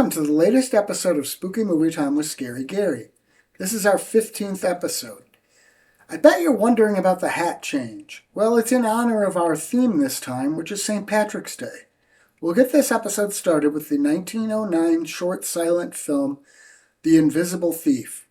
Welcome to the latest episode of Spooky Movie Time with Scary Gary. This is our 15th episode. I bet you're wondering about the hat change. Well, it's in honor of our theme this time, which is St. Patrick's Day. We'll get this episode started with the 1909 short silent film, The Invisible Thief.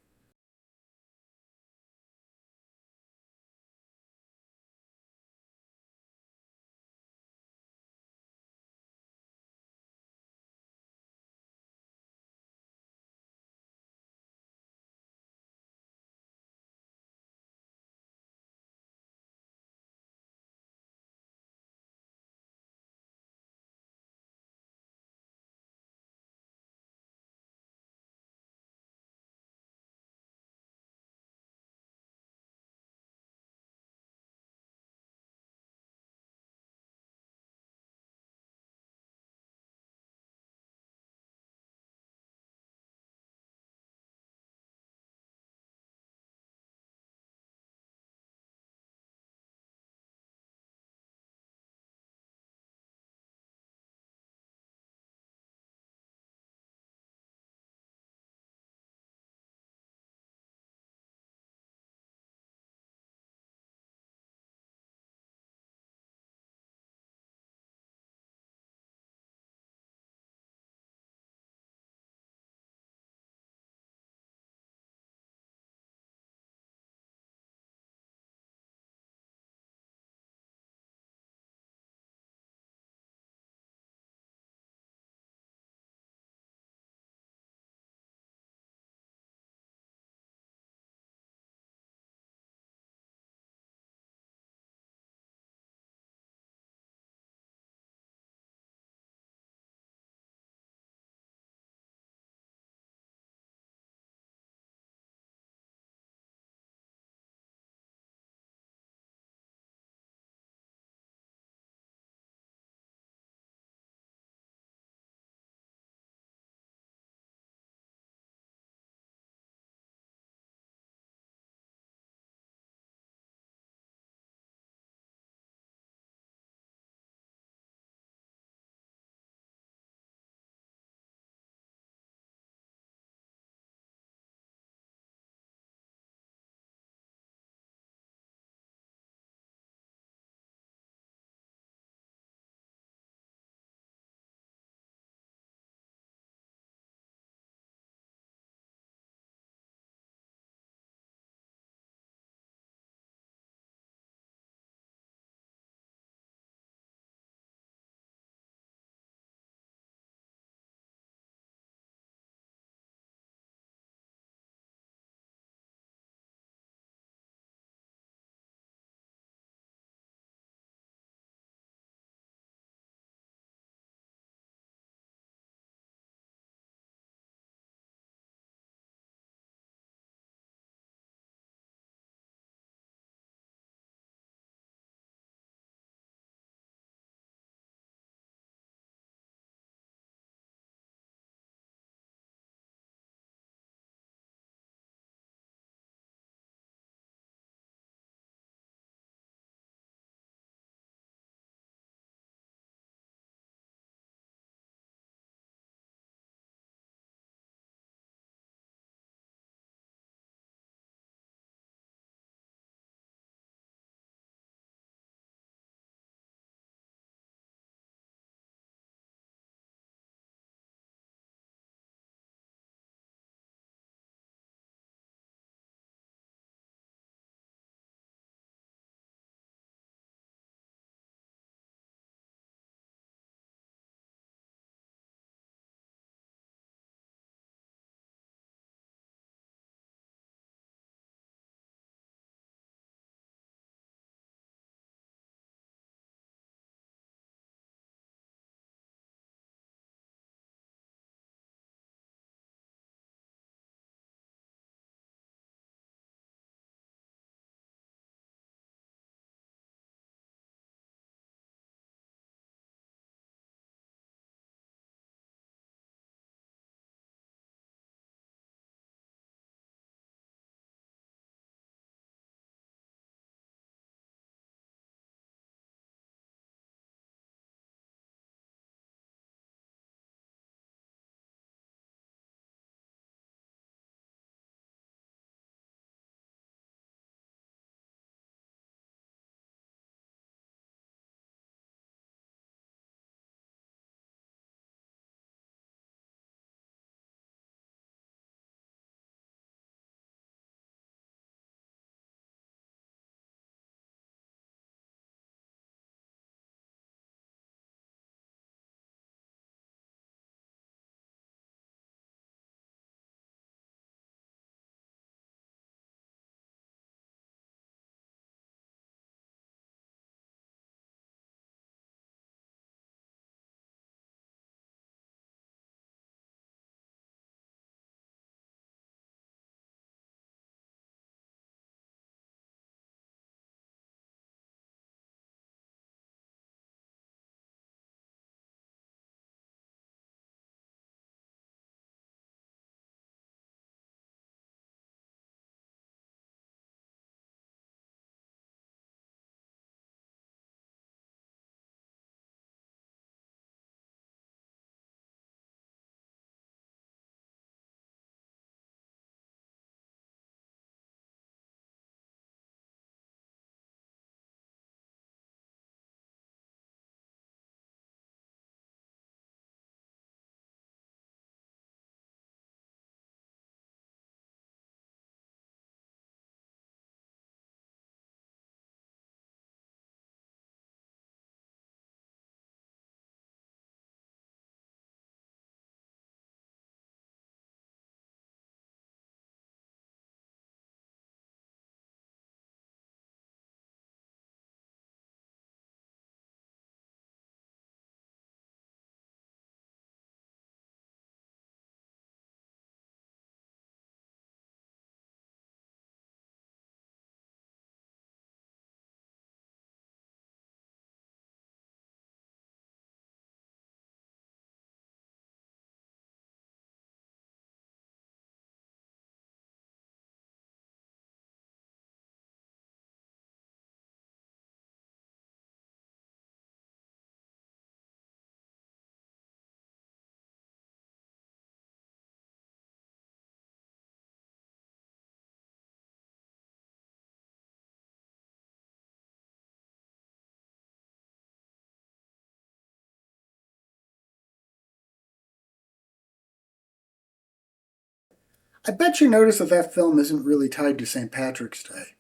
I bet you noticed that film isn't really tied to St. Patrick's Day.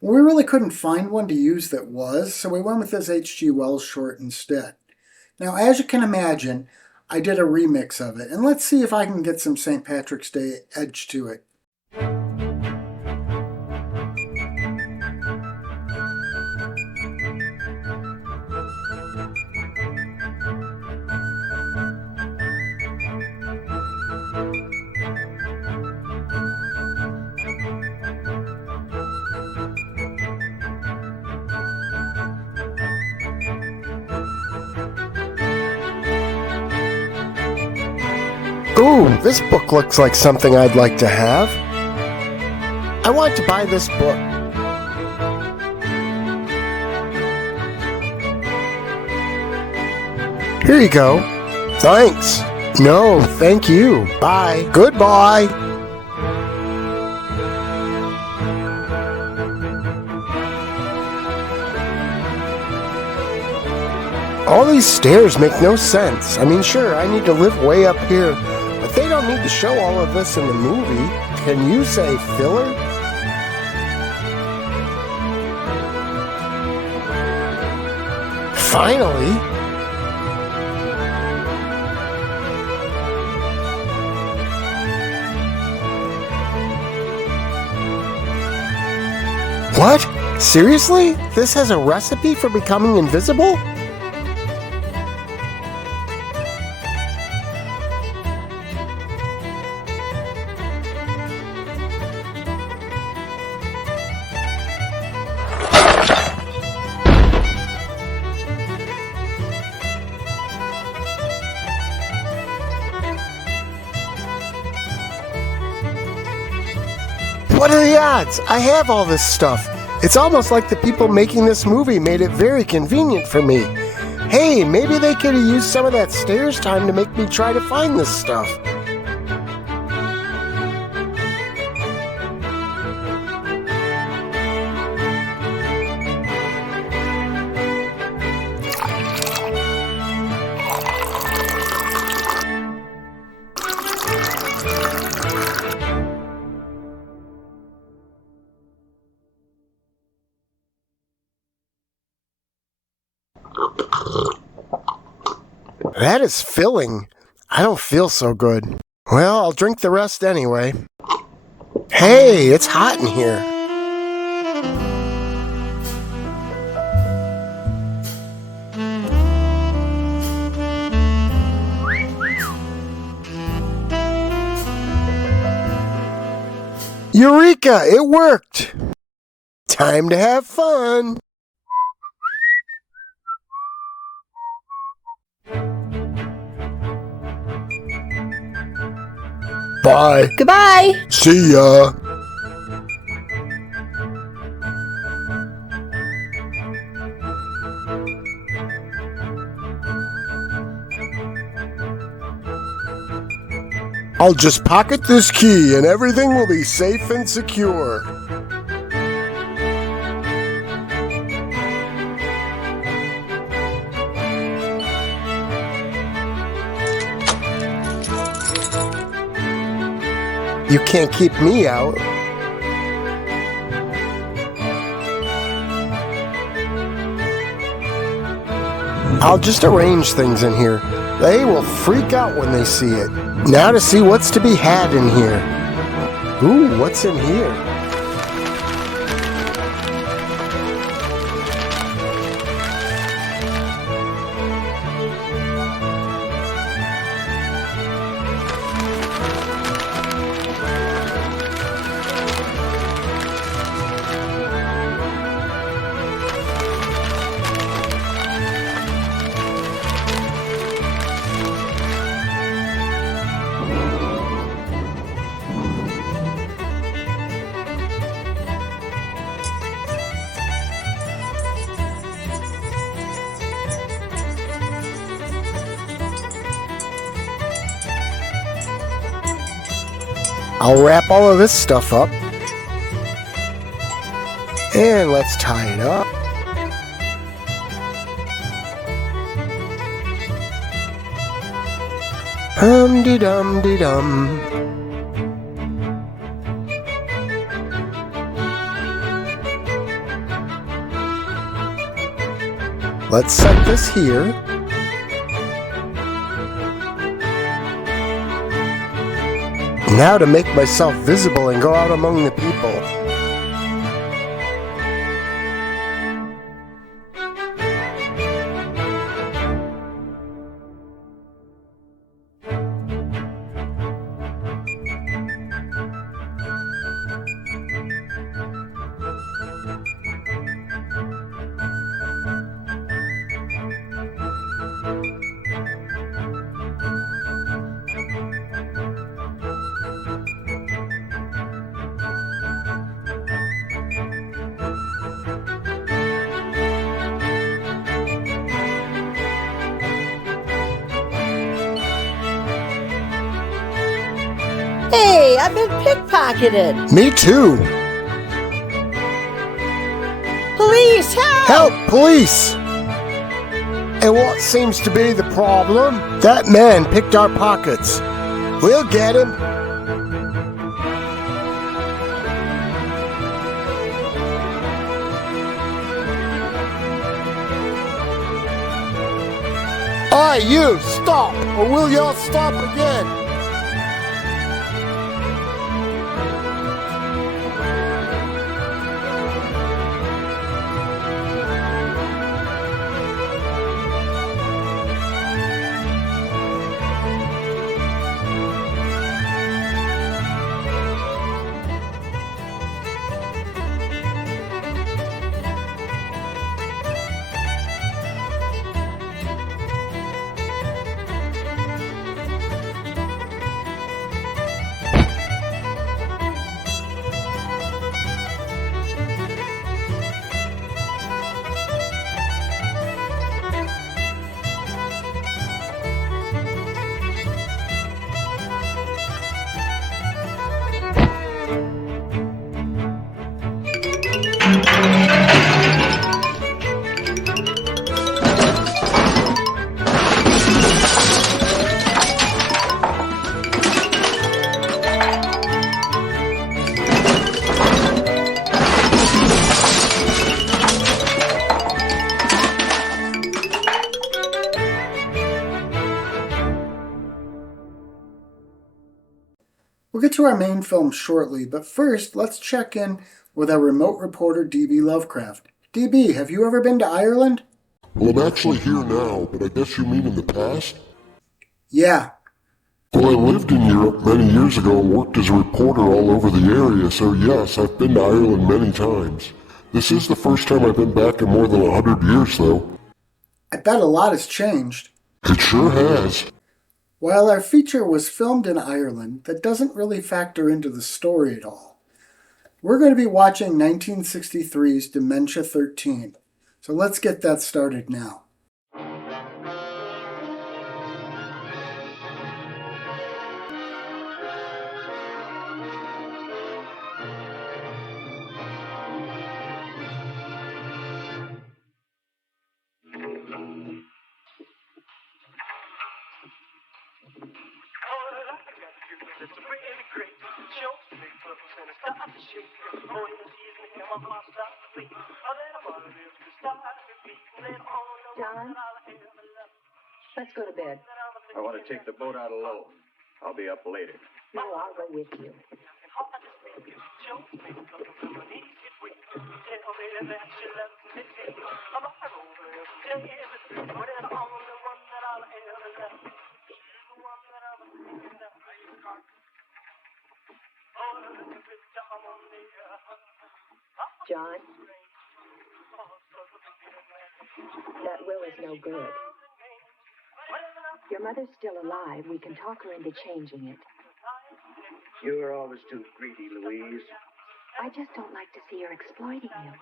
Well, we really couldn't find one to use that was, so we went with this H.G. Wells short instead. Now, as you can imagine, I did a remix of it, and let's see if I can get some St. Patrick's Day edge to it. Ooh, this book looks like something I'd like to have. I want to buy this book. Here you go. Thanks. No, thank you. Bye. Goodbye. All these stairs make no sense. I mean, sure, I need to live way up here, but they don't need to show all of this in the movie. Can you say filler? Finally! What? Seriously? This has a recipe for becoming invisible? What are the odds? I have all this stuff. It's almost like the people making this movie made it very convenient for me. Hey, maybe they could have used some of that stairs time to make me try to find this stuff. That is filling. I don't feel so good. Well, I'll drink the rest anyway. Hey, it's hot in here. Eureka! It worked! Time to have fun! Bye. Goodbye. See ya. I'll just pocket this key and everything will be safe and secure. You can't keep me out. I'll just arrange things in here. They will freak out when they see it. Now to see what's to be had in here. Ooh, what's in here? I'll wrap all of this stuff up. And let's tie it up. Hum-de-dum-de-dum. Let's set this here. Now to make myself visible and go out among the people. Hey, I've been pickpocketed. Me too. Police, help! Help, police! And what seems to be the problem? That man picked our pockets. We'll get him. Aye, you, stop, or will y'all stop again? We'll get to our main film shortly, but first, let's check in with our remote reporter, DB Lovecraft. DB, have you ever been to Ireland? Well, I'm actually here now, but I guess you mean in the past? Yeah. Well, I lived in Europe many years ago and worked as a reporter all over the area, so yes, I've been to Ireland many times. This is the first time I've been back in more than 100 years, though. I bet a lot has changed. It sure has. While our feature was filmed in Ireland, that doesn't really factor into the story at all. We're going to be watching 1963's Dementia 13, so let's get that started now. John, let's go to bed. I want to take the boat out alone. I'll be up later. No, I'll go with you. John, that will is no good. Your mother's still alive. We can talk her into changing it. You're always too greedy, Louise. I just don't like to see her exploiting you.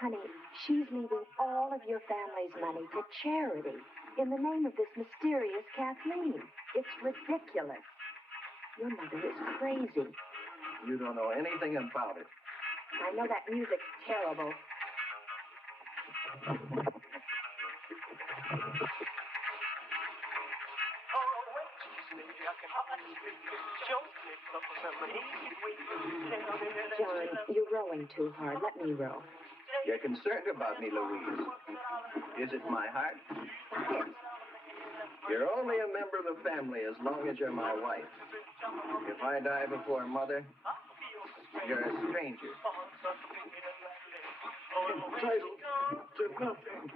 Honey, she's leaving all of your family's money to charity in the name of this mysterious Kathleen. It's ridiculous. Your mother is crazy. You don't know anything about it. I know that music's terrible. John, you're rowing too hard. Let me row. You're concerned about me, Louise. Is it my heart? Yes. You're only a member of the family as long as you're my wife. If I die before Mother, you're a stranger. Entitled to nothing.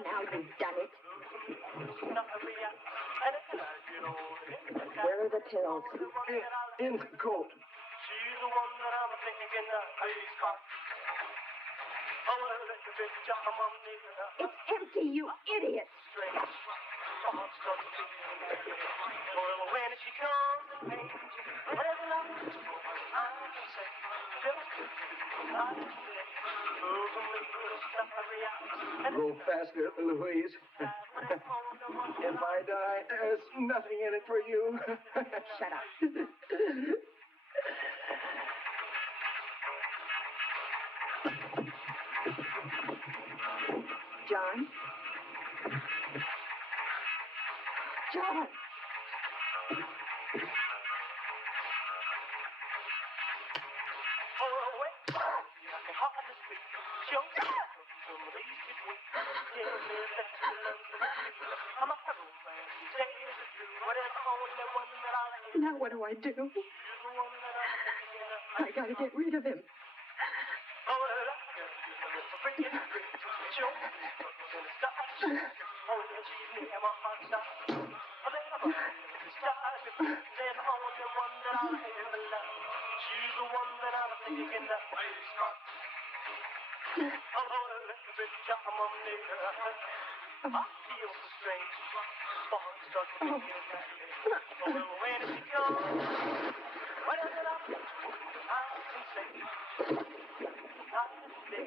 Now you've done it. Where are the pills? In the coat. She's the one that I'm thinking of. It's empty, you idiot. Well, when she comes and pays, well, I can say, Go faster, Louise. If I die, there's nothing in it for you. Shut up. John? John! Now what do I do? I gotta get rid of him. She's the one that I'm thinking of. I feel so strange. Thoughts start to begin. Well, when she comes, whatever I can say. I can say.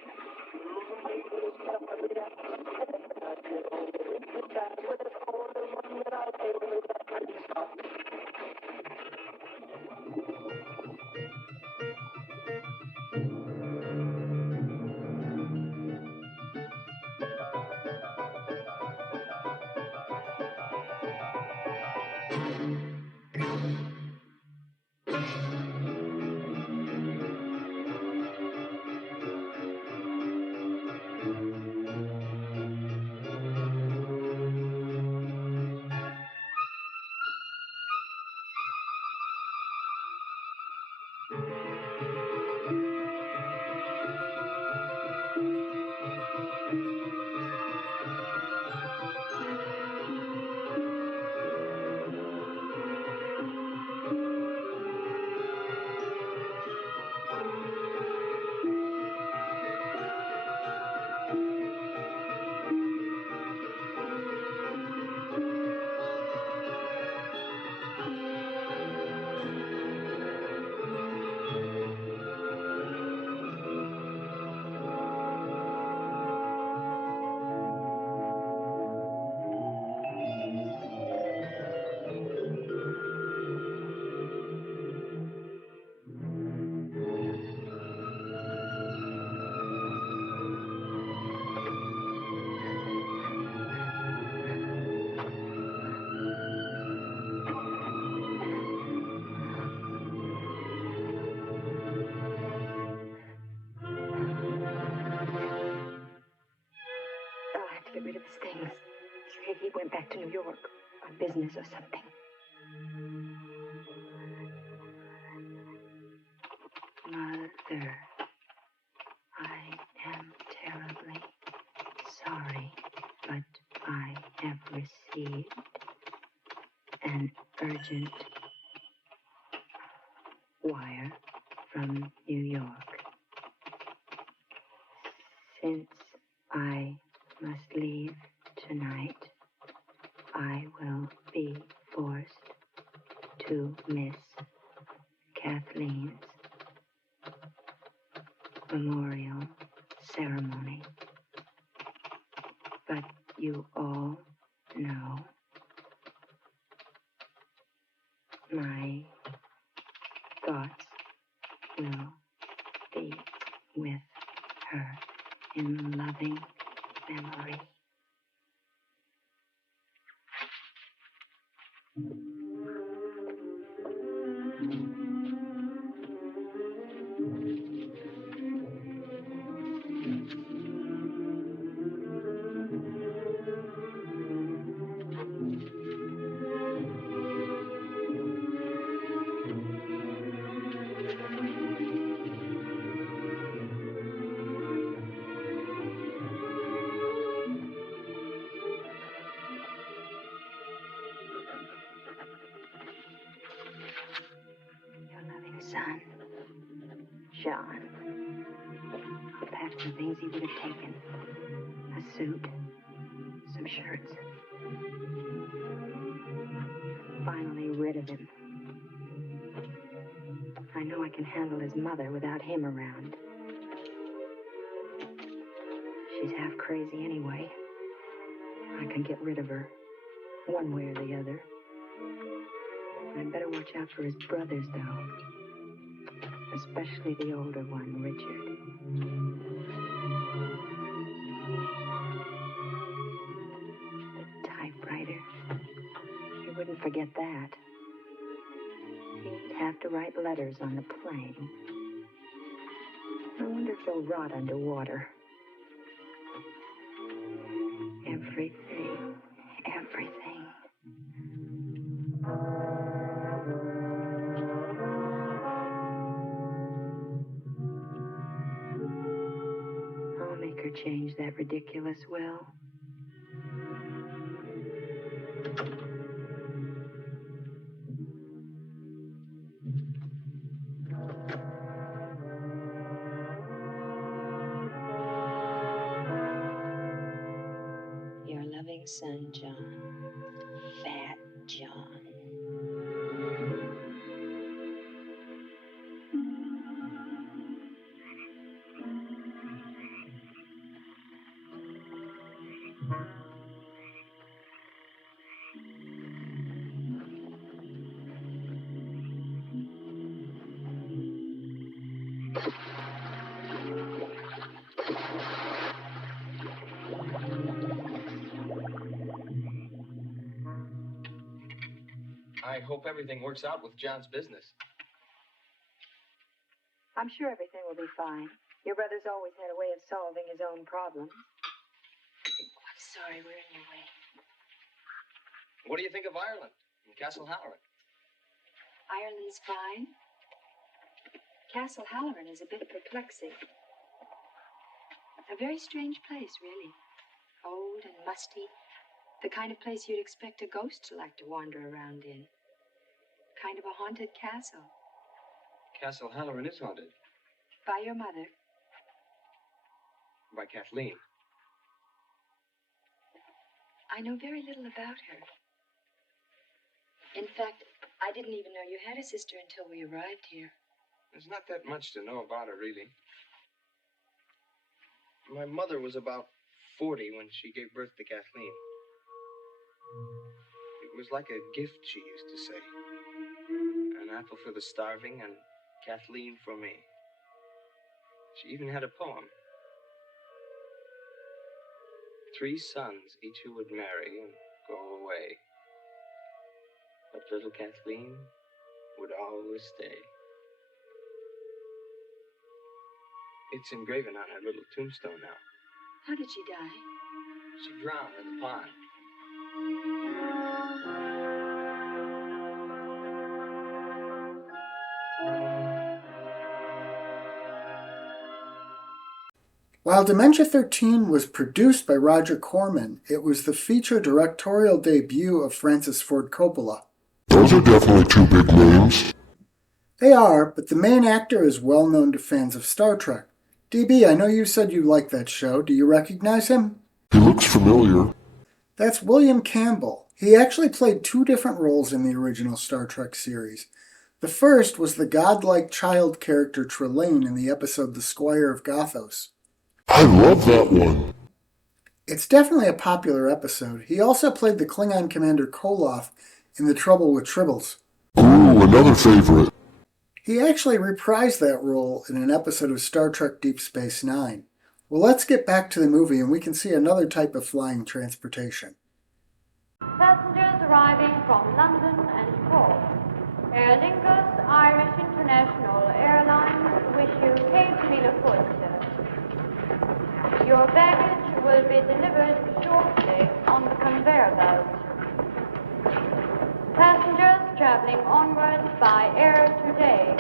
Get rid of his things. He went back to New York on business or something. Mother, I am terribly sorry, but I have received an urgent wire from New York. Since I must leave tonight, I will be forced to miss Kathleen's memorial ceremony. But you all know my thoughts will be with her in loving memory. son, John. I'll pack some things he would have taken. A suit, some shirts. Finally rid of him. I know I can handle his mother without him around. She's half crazy anyway. I can get rid of her, one way or the other. I'd better watch out for his brothers, though. Especially the older one, Richard. The typewriter. He wouldn't forget that. He'd have to write letters on the plane. I wonder if they'll rot underwater. Everything. I'll make her change that ridiculous will. Your loving son, John. Fat John. I hope everything works out with John's business. I'm sure everything will be fine. Your brother's always had a way of solving his own problems. I'm sorry we're in your way. What do you think of Ireland and Castle Halloran? Ireland's fine. Castle Halloran is a bit perplexing. A very strange place, really. Old and musty. The kind of place you'd expect a ghost to like to wander around in. Kind of a haunted castle. Castle Halloran is haunted. By your mother. By Kathleen. I know very little about her. In fact, I didn't even know you had a sister until we arrived here. There's not that much to know about her, really. My mother was about 40 when she gave birth to Kathleen. It was like a gift, she used to say. An apple for the starving and Kathleen for me. She even had a poem. 3 sons, each who would marry and go away. But little Kathleen would always stay. It's engraven on her little tombstone now. How did she die? She drowned in the pond. While Dementia 13 was produced by Roger Corman, it was the feature directorial debut of Francis Ford Coppola. Those are definitely 2 big names. They are, but the main actor is well known to fans of Star Trek. DB, I know you said you liked that show. Do you recognize him? He looks familiar. That's William Campbell. He actually played 2 different roles in the original Star Trek series. The first was the godlike child character Trelane in the episode The Squire of Gothos. I love that one. It's definitely a popular episode. He also played the Klingon commander Koloth in The Trouble with Tribbles. Ooh, another favorite. He actually reprised that role in an episode of Star Trek Deep Space Nine. Well, let's get back to the movie and we can see another type of flying transportation. Passengers arriving from London and Cork. Aer Lingus Irish International Airlines wish you Kate Miller. Your baggage will be delivered shortly on the conveyor belt. Passengers traveling onwards by air today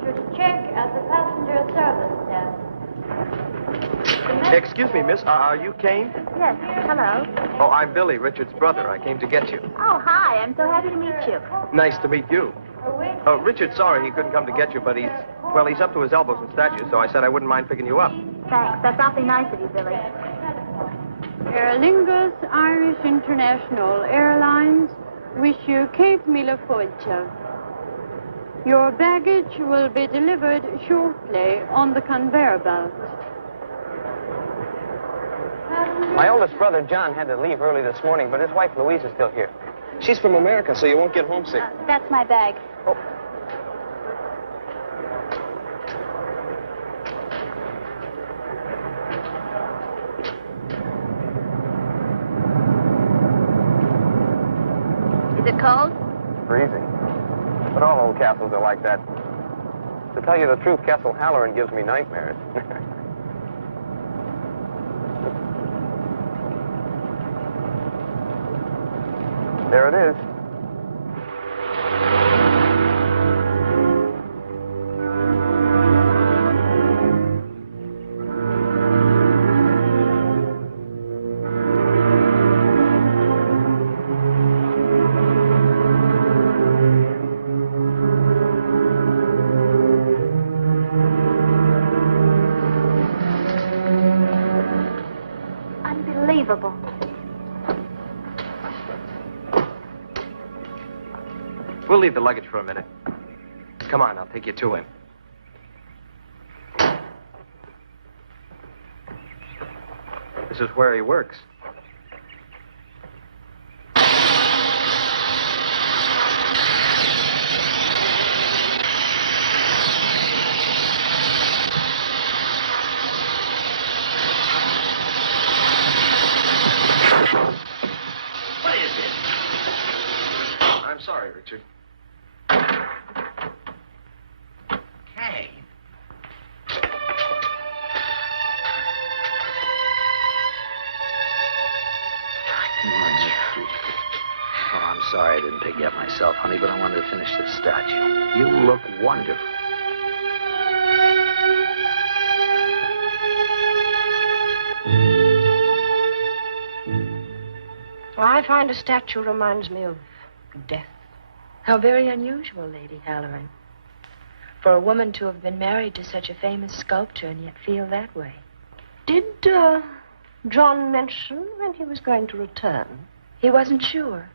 should check at the passenger service desk. Excuse me, miss. Are you Kane? Yes, hello. Oh, I'm Billy, Richard's brother. I came to get you. Oh, hi. I'm so happy to meet you. Nice to meet you. Richard's sorry he couldn't come to get you, but he's up to his elbows in statues, so I said I wouldn't mind picking you up. Thanks. That's awfully nice of you, Billy. Aer Lingus Irish International Airlines wish you Cape Milafoicha. Your baggage will be delivered shortly on the conveyor belt. My oldest brother, John, had to leave early this morning, but his wife, Louise, is still here. She's from America, so you won't get homesick. That's my bag. Oh. Is it cold? Freezing. But all old castles are like that. To tell you the truth, Castle Halloran gives me nightmares. There it is. Unbelievable. We'll leave the luggage for a minute. Come on, I'll take you to him. This is where he works. What is it? I'm sorry, Richard. Hey. Oh, I'm sorry I didn't pick you up myself, honey, but I wanted to finish this statue. You look wonderful. Well, I find a statue reminds me of death. How very unusual, Lady Halloran. For a woman to have been married to such a famous sculptor and yet feel that way. Did John mention when he was going to return? He wasn't sure.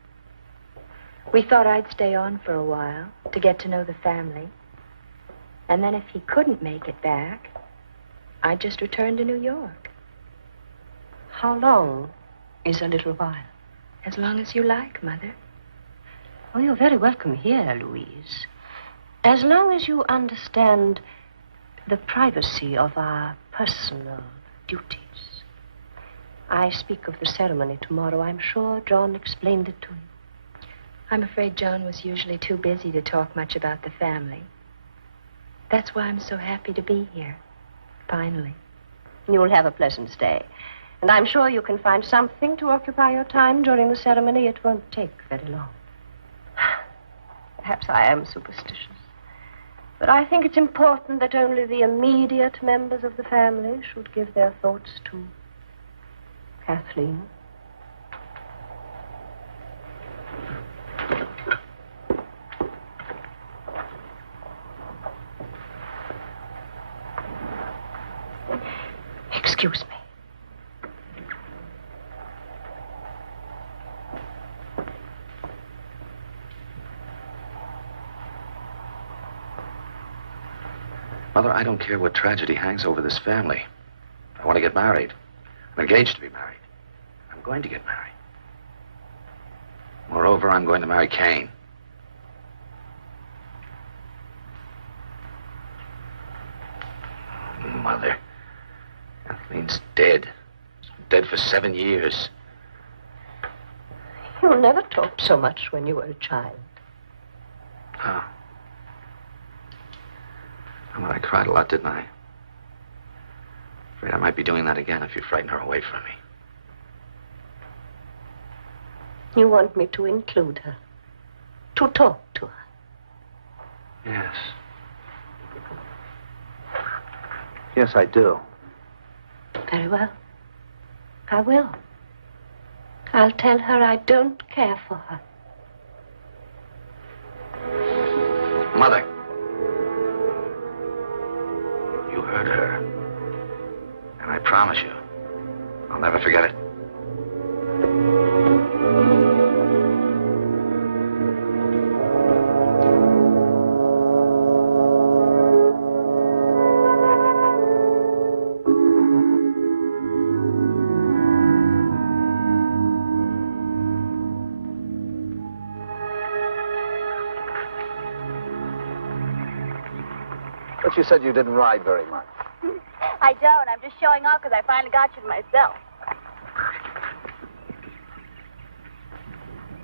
We thought I'd stay on for a while to get to know the family. And then if he couldn't make it back, I'd just return to New York. How long is a little while? As long as you like, Mother. Oh, you're very welcome here, Louise. As long as you understand the privacy of our personal duties. I speak of the ceremony tomorrow. I'm sure John explained it to you. I'm afraid John was usually too busy to talk much about the family. That's why I'm so happy to be here, finally. You will have a pleasant stay. And I'm sure you can find something to occupy your time during the ceremony. It won't take very long. Perhaps I am superstitious. But I think it's important that only the immediate members of the family should give their thoughts to Kathleen. Excuse me. Mother, I don't care what tragedy hangs over this family. I want to get married. I'm engaged to be married. I'm going to get married. Moreover, I'm going to marry Kane. Mother, Kathleen's dead. She's been dead for 7 years. You never talked so much when you were a child. Oh. Well, I cried a lot, didn't I? Afraid I might be doing that again if you frighten her away from me. You want me to include her, to talk to her. Yes. Yes, I do. Very well. I will. I'll tell her I don't care for her. Mother. You heard her. And I promise you, I'll never forget it. But you said you didn't ride very much. I don't. I'm just showing off because I finally got you to myself.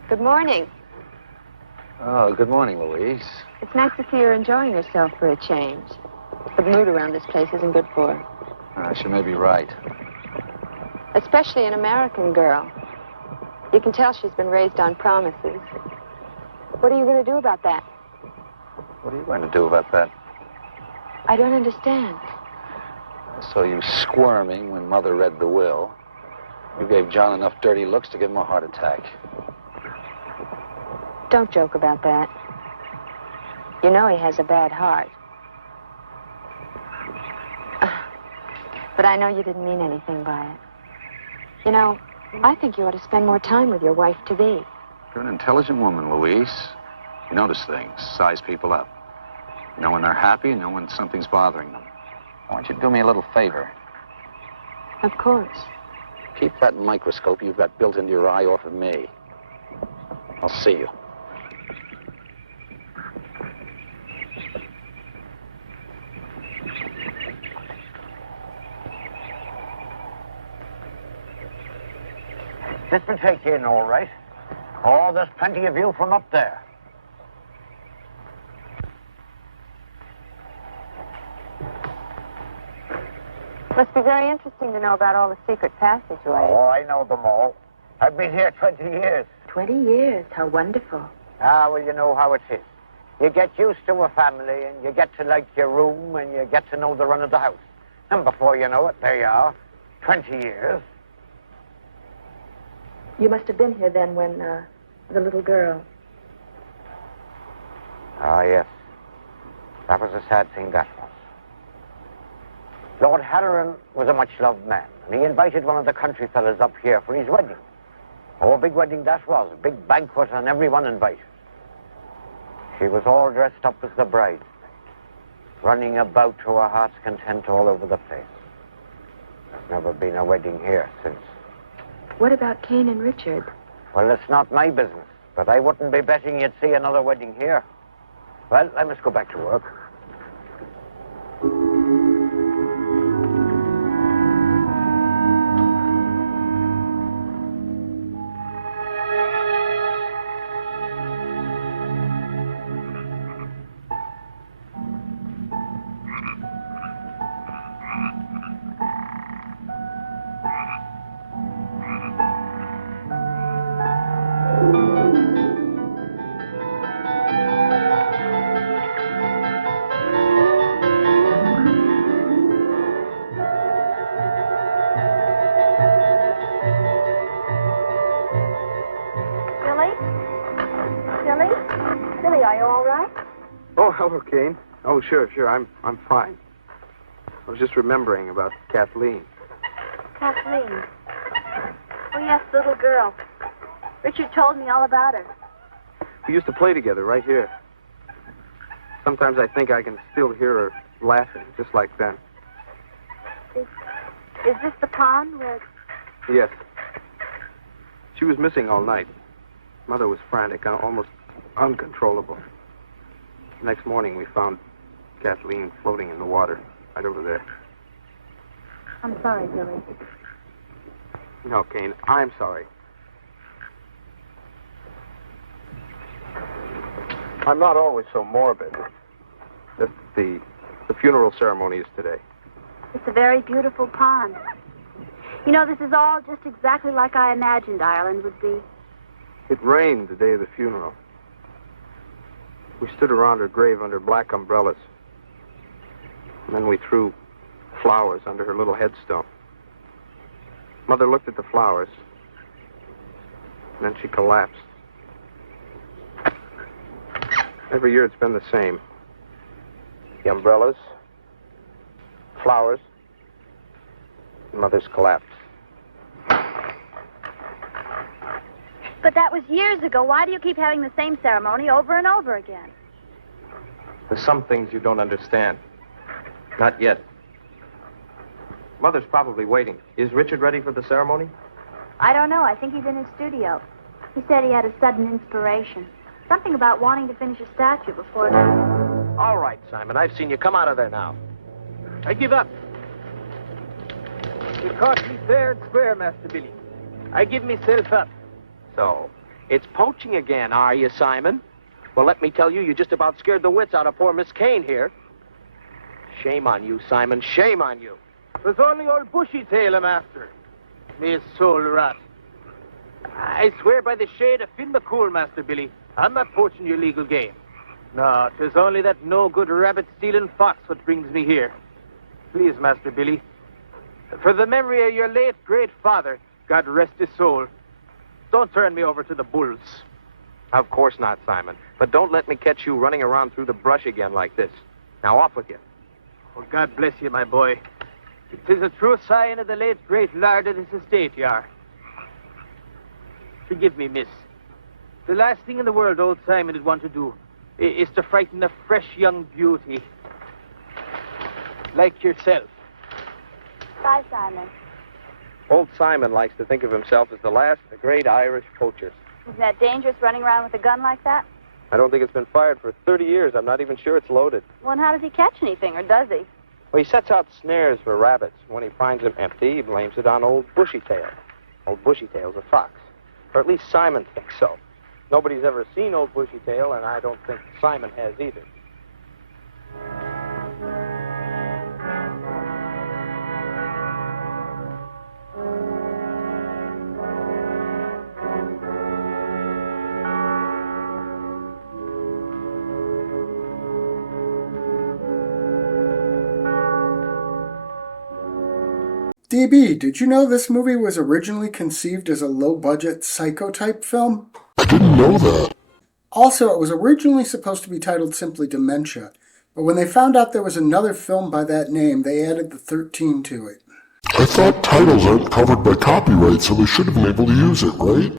Good morning. Oh, good morning, Louise. It's nice to see you're enjoying yourself for a change. The mood around this place isn't good for her. She may be right. Especially an American girl. You can tell she's been raised on promises. What are you going to do about that? What are you going to do about that? I don't understand. So you squirming when Mother read the will. You gave John enough dirty looks to give him a heart attack. Don't joke about that. You know he has a bad heart. But I know you didn't mean anything by it. You know, I think you ought to spend more time with your wife-to-be. You're an intelligent woman, Louise. You notice things, size people up. You know when they're happy and know when something's bothering them. I want you to do me a little favor. Of course. Keep that microscope you've got built into your eye off of me. I'll see you. This will take you in all right. Oh, there's plenty of view from up there. Must be very interesting to know about all the secret passageways. Oh, I know them all. I've been here 20 years. 20 years. How wonderful. Ah, well, you know how it is. You get used to a family, and you get to like your room, and you get to know the run of the house. And before you know it, there you are. 20 years. You must have been here then when, the little girl. Ah, yes. That was a sad thing, that was. Lord Halloran was a much-loved man, and he invited one of the country fellas up here for his wedding. Oh, a big wedding that was, a big banquet, and everyone invited. She was all dressed up as the bride, running about to her heart's content all over the place. There's never been a wedding here since. What about Cain and Richard? Well, it's not my business, but I wouldn't be betting you'd see another wedding here. Well, I must go back to work. Billy, are you all right? Oh, hello, Kane. Oh, sure. I'm fine. I was just remembering about Kathleen. Kathleen. Oh, yes, little girl. Richard told me all about her. We used to play together right here. Sometimes I think I can still hear her laughing, just like then. Is this the pond where... Yes. She was missing all night. Mother was frantic, almost uncontrollable. Next morning, we found Kathleen floating in the water right over there. I'm sorry, Billy. No, Kane, I'm sorry. I'm not always so morbid. Just the funeral ceremony is today. It's a very beautiful pond. You know, this is all just exactly like I imagined Ireland would be. It rained the day of the funeral. We stood around her grave under black umbrellas. And then we threw flowers under her little headstone. Mother looked at the flowers. And then she collapsed. Every year it's been the same. The umbrellas, flowers, and Mother's collapsed. But that was years ago. Why do you keep having the same ceremony over and over again? There's some things you don't understand. Not yet. Mother's probably waiting. Is Richard ready for the ceremony? I don't know. I think he's in his studio. He said he had a sudden inspiration. Something about wanting to finish a statue before the... All right, Simon. I've seen you. Come out of there now. I give up. You caught me fair and square, Master Billy. I give myself up. So, it's poaching again, are you, Simon? Well, let me tell you, you just about scared the wits out of poor Miss Kane here. Shame on you, Simon. Shame on you. It was only old Bushy Tail I'm after. May his soul rot. I swear by the shade of Finn McCool, Master Billy, I'm not poaching your legal game. No, 'tis only that no-good rabbit-stealing fox what brings me here. Please, Master Billy, for the memory of your late great father, God rest his soul, don't turn me over to the bulls. Of course not, Simon. But don't let me catch you running around through the brush again like this. Now, off with you. Well, God bless you, my boy. It is a true sign of the late great lord of this estate you are. Forgive me, miss. The last thing in the world old Simon would want to do is to frighten a fresh young beauty like yourself. Bye, Simon. Old Simon likes to think of himself as the last of the great Irish poachers. Isn't that dangerous, running around with a gun like that? I don't think it's been fired for 30 years. I'm not even sure it's loaded. Well, and how does he catch anything, or does he? Well, he sets out snares for rabbits. When he finds them empty, he blames it on old Bushy Tail. Old Bushy Tail's a fox. Or at least Simon thinks so. Nobody's ever seen old Bushy Tail, and I don't think Simon has either. DB, did you know this movie was originally conceived as a low-budget psycho-type film? I didn't know that. Also, it was originally supposed to be titled simply Dementia, but when they found out there was another film by that name, they added the 13 to it. I thought titles aren't covered by copyright, so they should have been able to use it, right?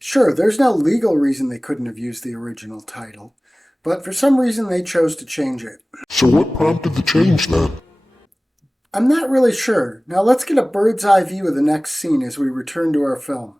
Sure, there's no legal reason they couldn't have used the original title, but for some reason they chose to change it. So what prompted the change then? I'm not really sure. Now let's get a bird's eye view of the next scene as we return to our film.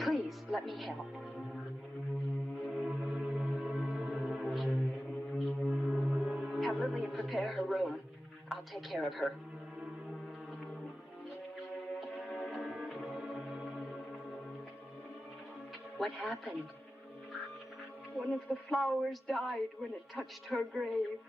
Please, let me help. Have Lillian prepare her room. I'll take care of her. What happened? One of the flowers died when it touched her grave.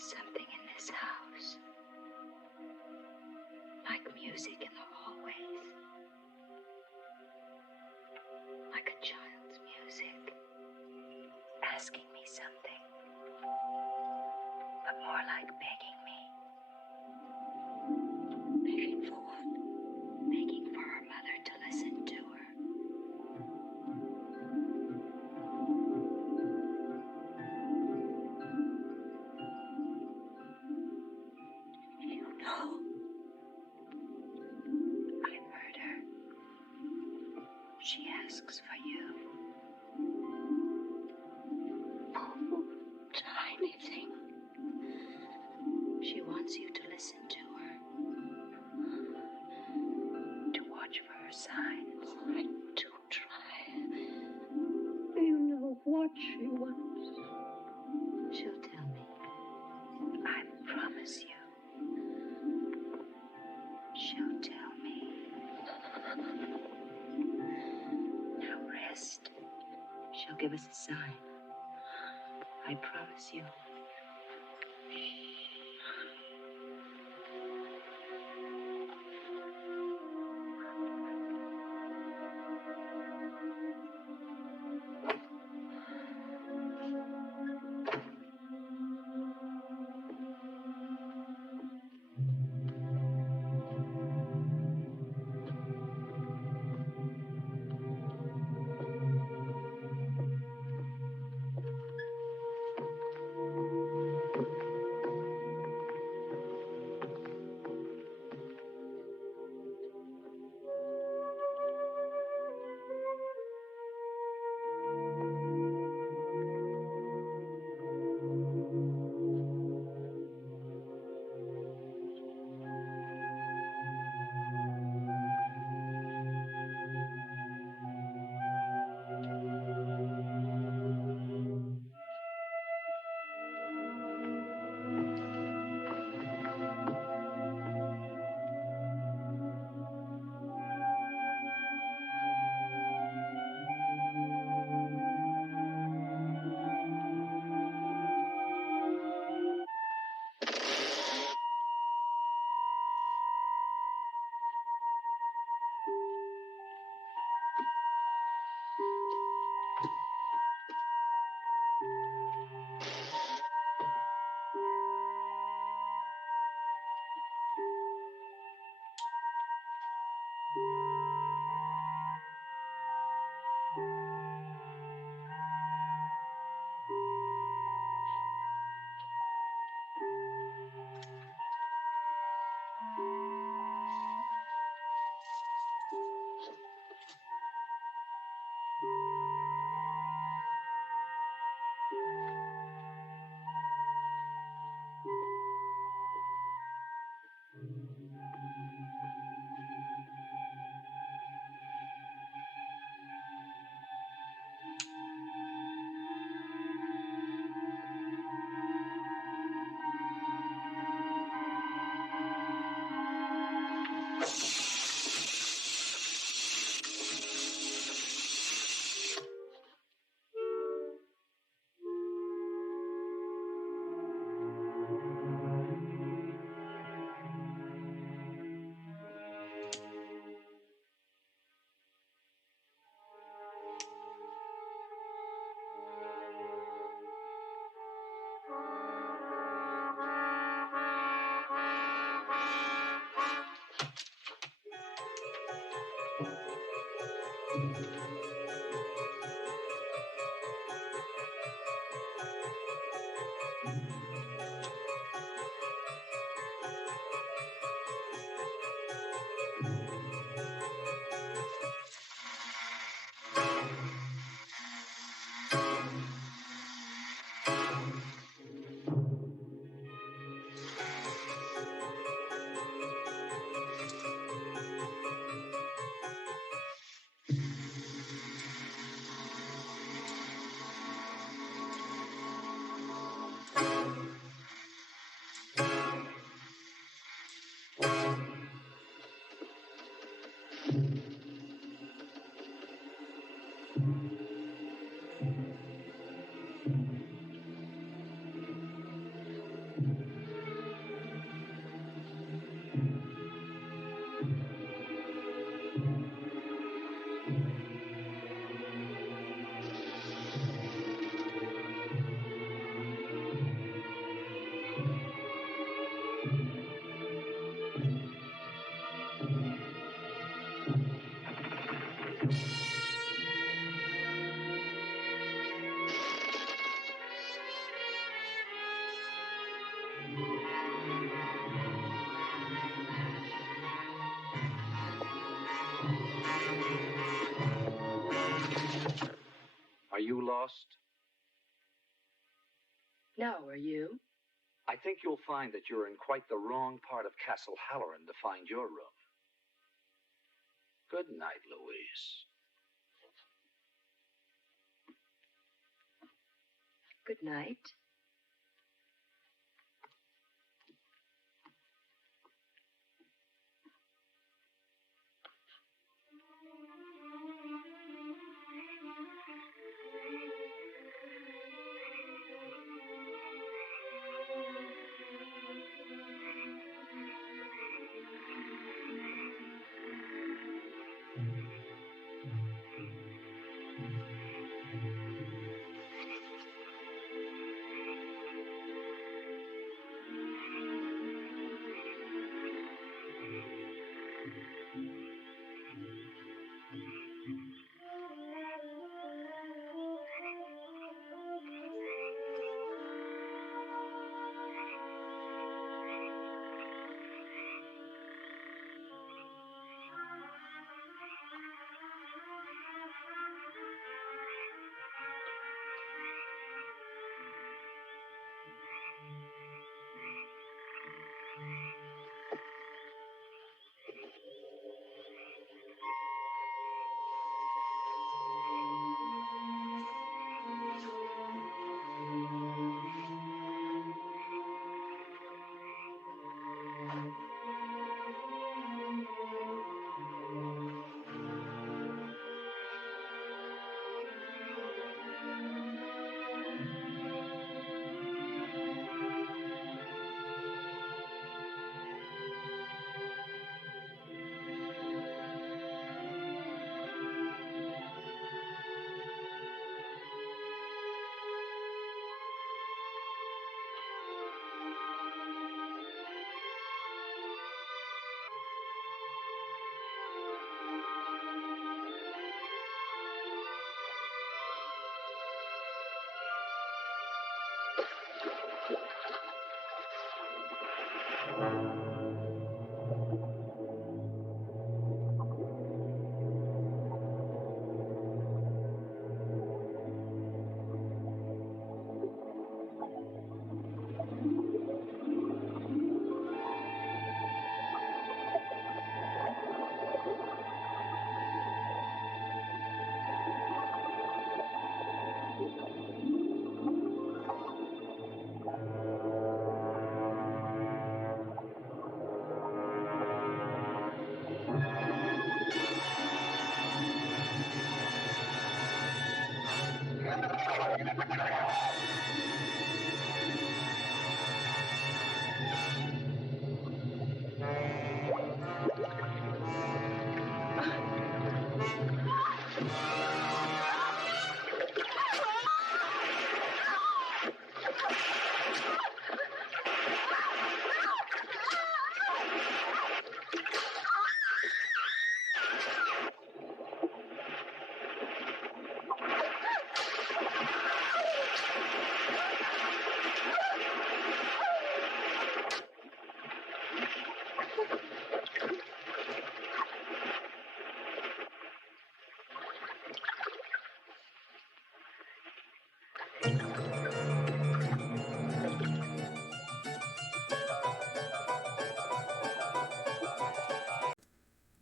There's something in this house. Like music in the hallways. Like a child's music. Asking me something. But more like begging me. Begging for what? Begging for her mother to listen to her. You know, I heard her. She asks for you. Oh, tiny thing. She wants you to listen to her. To watch for her signs. I do try. You know what she wants. She'll tell me. I promise you. She'll tell me. Now rest. She'll give us a sign. I promise you. lost? No, are you? I think you'll find that you're in quite the wrong part of Castle Halloran to find your room. Good night, Louise. Good night.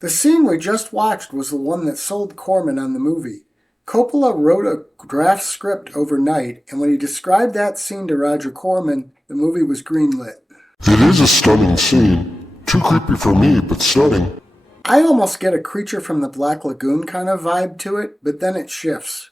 The scene we just watched was the one that sold Corman on the movie. Coppola wrote a draft script overnight, and when he described that scene to Roger Corman, the movie was greenlit. It is a stunning scene. Too creepy for me, but stunning. I almost get a Creature from the Black Lagoon kind of vibe to it, but then it shifts.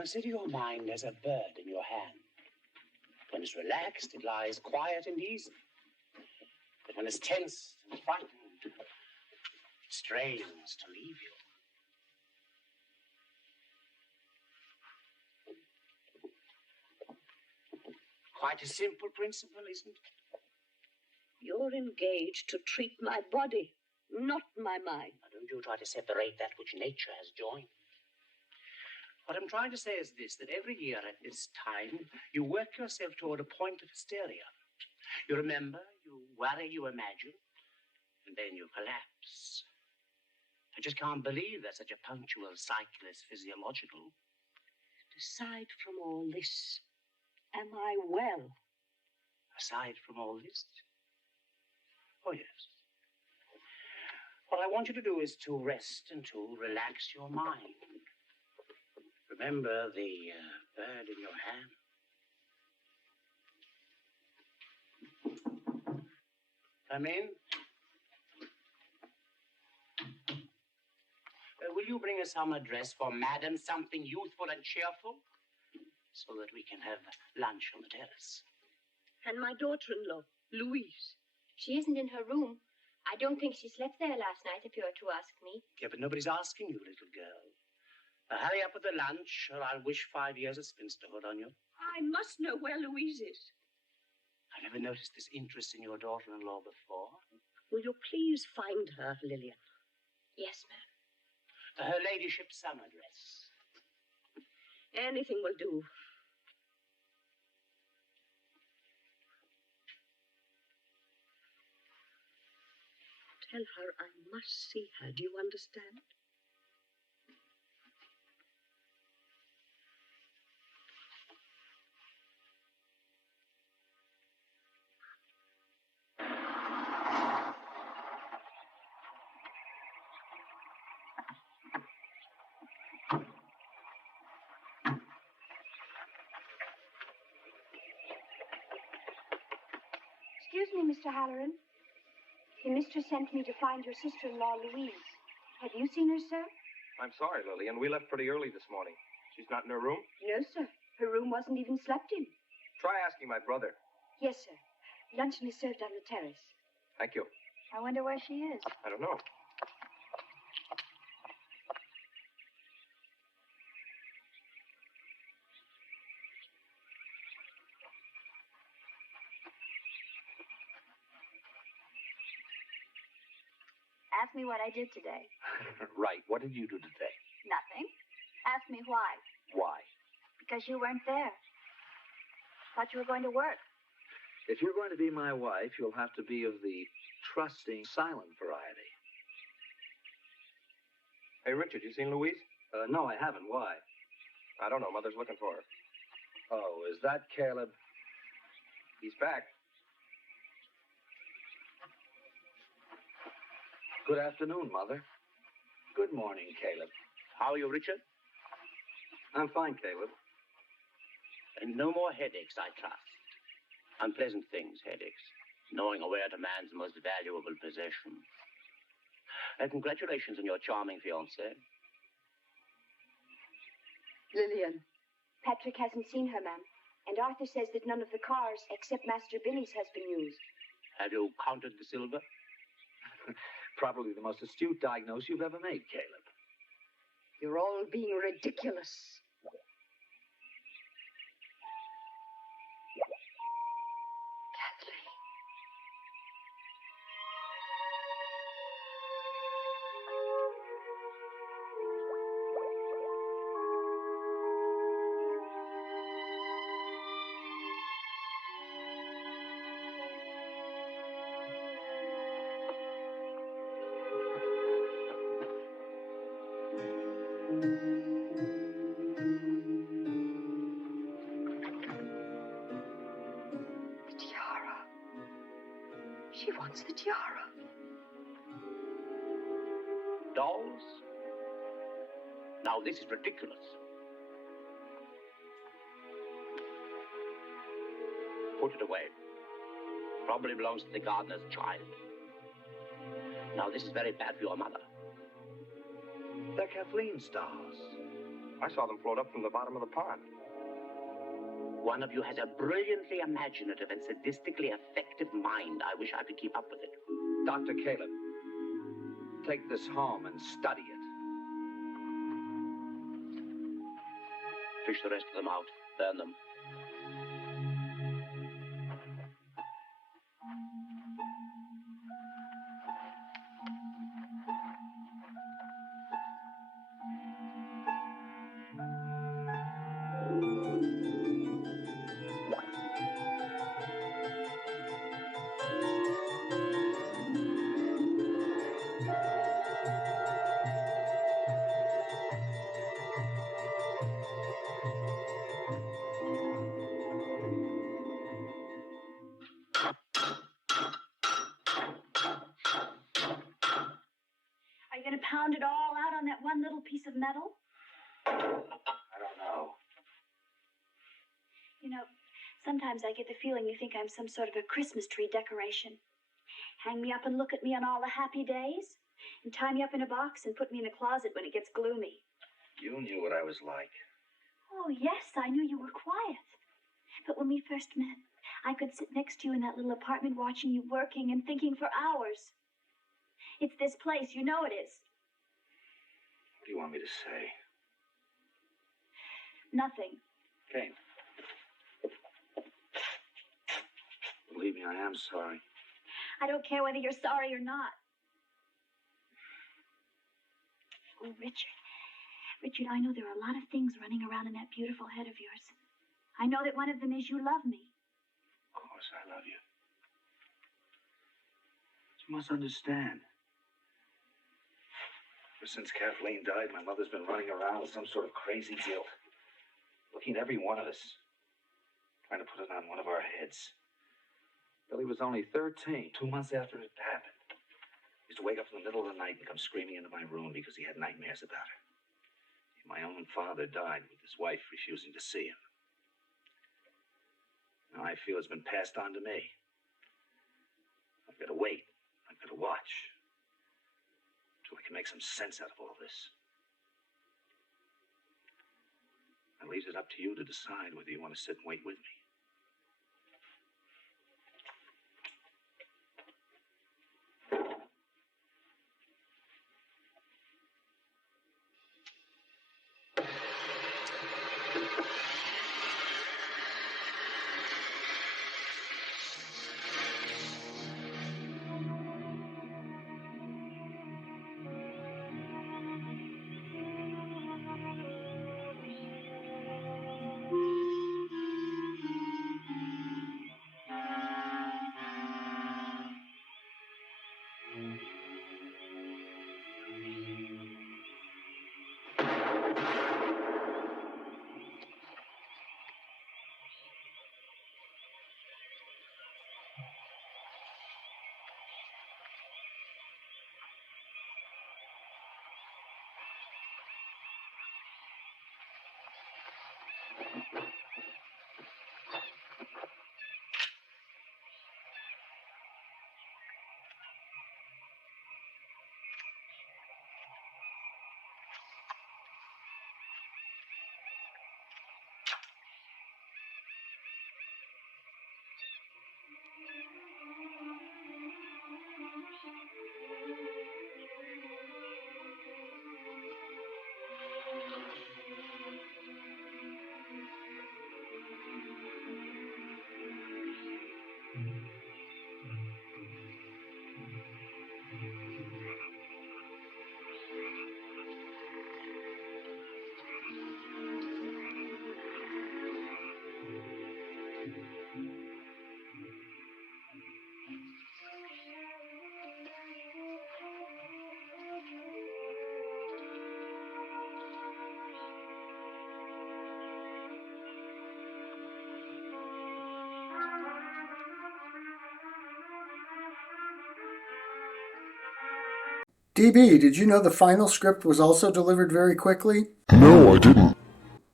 Consider your mind as a bird in your hand. When it's relaxed, it lies quiet and easy. But when it's tense and frightened, it strains to leave you. Quite a simple principle, isn't it? You're engaged to treat my body, not my mind. Now, don't you try to separate that which nature has joined. What I'm trying to say is this, that every year at this time, you work yourself toward a point of hysteria. You remember, you worry, you imagine, and then you collapse. I just can't believe that such a punctual cycle is physiological. Aside from all this, am I well? Aside from all this? Oh, yes. What I want you to do is to rest and to relax your mind. Remember the bird in your hand. Come in. Will you bring us some address for Madam, something youthful and cheerful, so that we can have lunch on the terrace? And my daughter-in-law, Louise. She isn't in her room. I don't think she slept there last night, if you are to ask me. Yeah, but nobody's asking you, little girl. Now, hurry up with the lunch, or I'll wish 5 years of spinsterhood on you. I must know where Louise is. I never noticed this interest in your daughter-in-law before. Will you please find her, Lillian? Yes, ma'am. Her ladyship's summer dress. Anything will do. Tell her I must see her. Do you understand? Excuse me, Mr. Halloran. Your mistress sent me to find your sister-in-law, Louise. Have you seen her, sir? I'm sorry, Lillian. We left pretty early this morning. She's not in her room? No, sir. Her room wasn't even slept in. Try asking my brother. Yes, sir. Luncheon is served on the terrace. Thank you. I wonder where she is. I don't know. Ask me what I did today. Right. What did you do today? Nothing. Ask me why. Why? Because you weren't there. Thought you were going to work. If you're going to be my wife, you'll have to be of the trusting, silent variety. Hey, Richard, you seen Louise? No, I haven't. Why? I don't know. Mother's looking for her. Oh, is that Caleb? He's back. Good afternoon, Mother. Good morning, Caleb. How are you, Richard? I'm fine, Caleb. And no more headaches, I trust. Unpleasant things, headaches. Knowing where to man's most valuable possession. Congratulations on your charming fiancée. Lillian. Patrick hasn't seen her, ma'am. And Arthur says that none of the cars except Master Billy's has been used. Have you counted the silver? Probably the most astute diagnosis you've ever made, Caleb. You're all being ridiculous. She wants the tiara. Dolls? Now, this is ridiculous. Put it away. Probably belongs to the gardener's child. Now, this is very bad for your mother. They're Kathleen's dolls. I saw them float up from the bottom of the pond. One of you has a brilliantly imaginative and sadistically effective mind. I wish I could keep up with it. Dr. Caleb, take this home and study it. Fish the rest of them out. Burn them. Gonna pound it all out on that one little piece of metal? I don't know. You know, sometimes I get the feeling you think I'm some sort of a Christmas tree decoration. Hang me up and look at me on all the happy days, and tie me up in a box and put me in a closet when it gets gloomy. You knew what I was like. Oh, yes, I knew you were quiet. But when we first met, I could sit next to you in that little apartment watching you working and thinking for hours. It's this place, you know it is. What do you want me to say? Nothing. Kane. Believe me, I am sorry. I don't care whether you're sorry or not. Oh, Richard. Richard, I know there are a lot of things running around in that beautiful head of yours. I know that one of them is you love me. Of course I love you. You must understand. Ever since Kathleen died, my mother's been running around with some sort of crazy guilt. Looking at every one of us. Trying to put it on one of our heads. Billy was only 13. 2 months after it happened. He used to wake up in the middle of the night and come screaming into my room because he had nightmares about her. My own father died with his wife refusing to see him. Now I feel it's been passed on to me. I've got to wait. I've got to watch. Until I can make some sense out of all this. I leave it up to you to decide whether you want to sit and wait with me. DB, did you know the final script was also delivered very quickly? No, I didn't.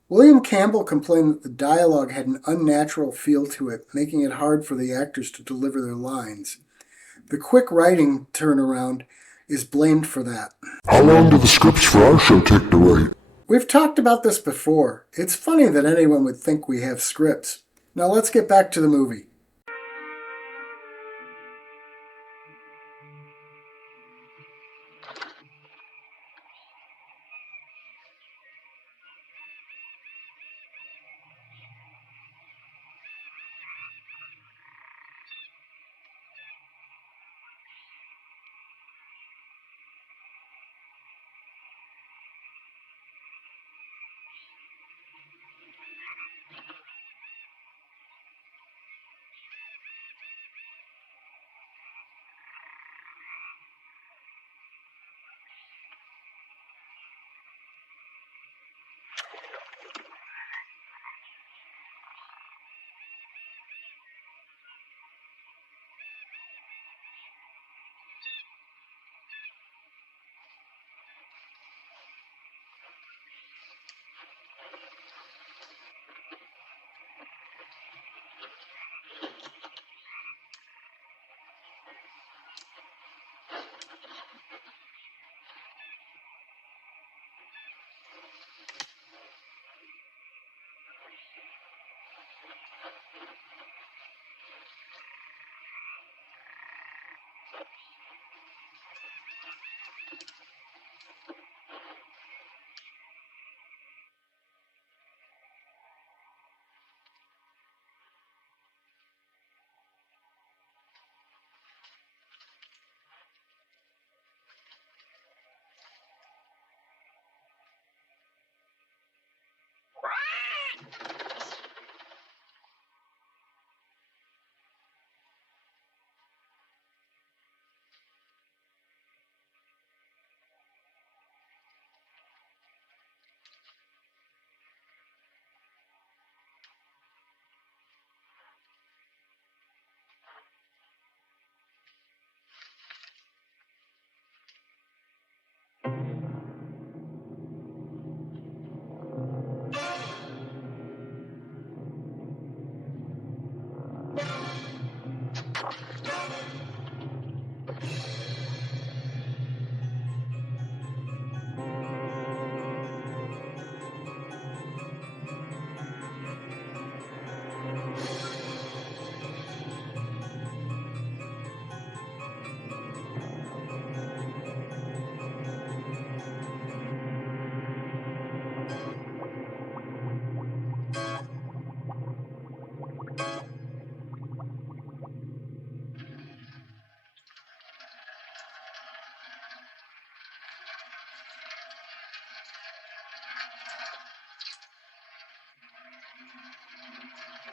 William Campbell complained that the dialogue had an unnatural feel to it, making it hard for the actors to deliver their lines. The quick writing turnaround is blamed for that. How long do the scripts for our show take to write? We've talked about this before. It's funny that anyone would think we have scripts. Now let's get back to the movie.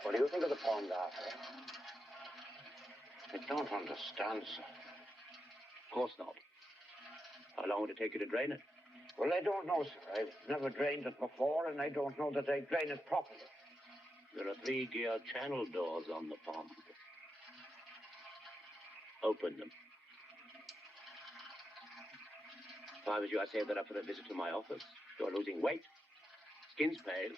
What do you think of the pond, Arthur? I don't understand, sir. Of course not. How long would it take you to drain it? Well, I don't know, sir. I've never drained it before, and I don't know that I drain it properly. There are 3 gear channel doors on the pond. Open them. If I was you, I'd save that up for a visit to my office. You're losing weight. Skin's pale.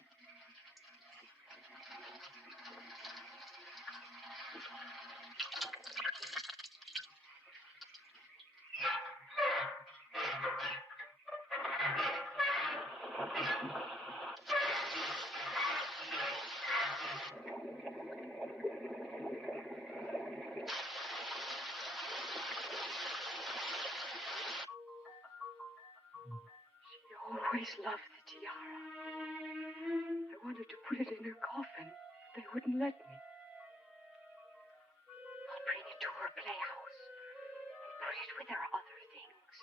Always loved the tiara. I wanted to put it in her coffin. They wouldn't let me. I'll bring it to her playhouse and put it with her other things.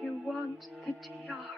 You want the tiara.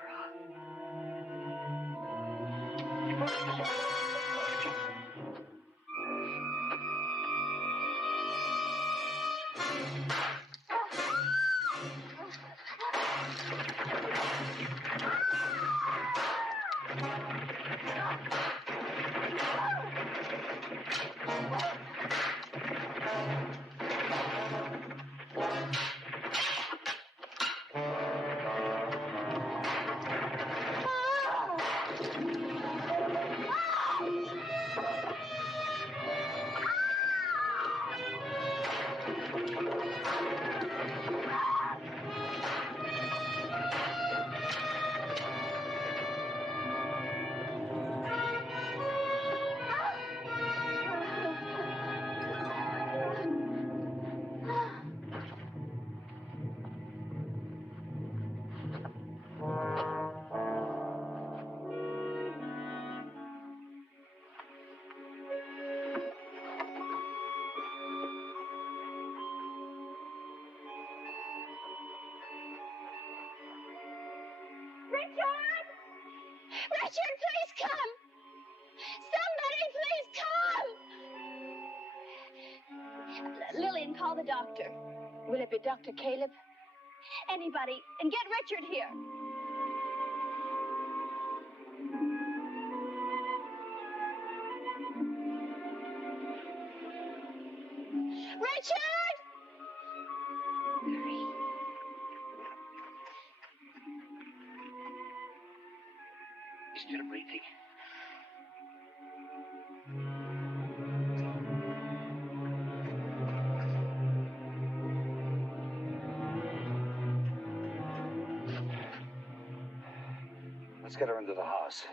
Richard! Richard, please come! Somebody, please come! Lillian, call the doctor. Will it be Dr. Caleb? Anybody, and get Richard here. Richard! Hurry. Still breathing. Let's get her into the house.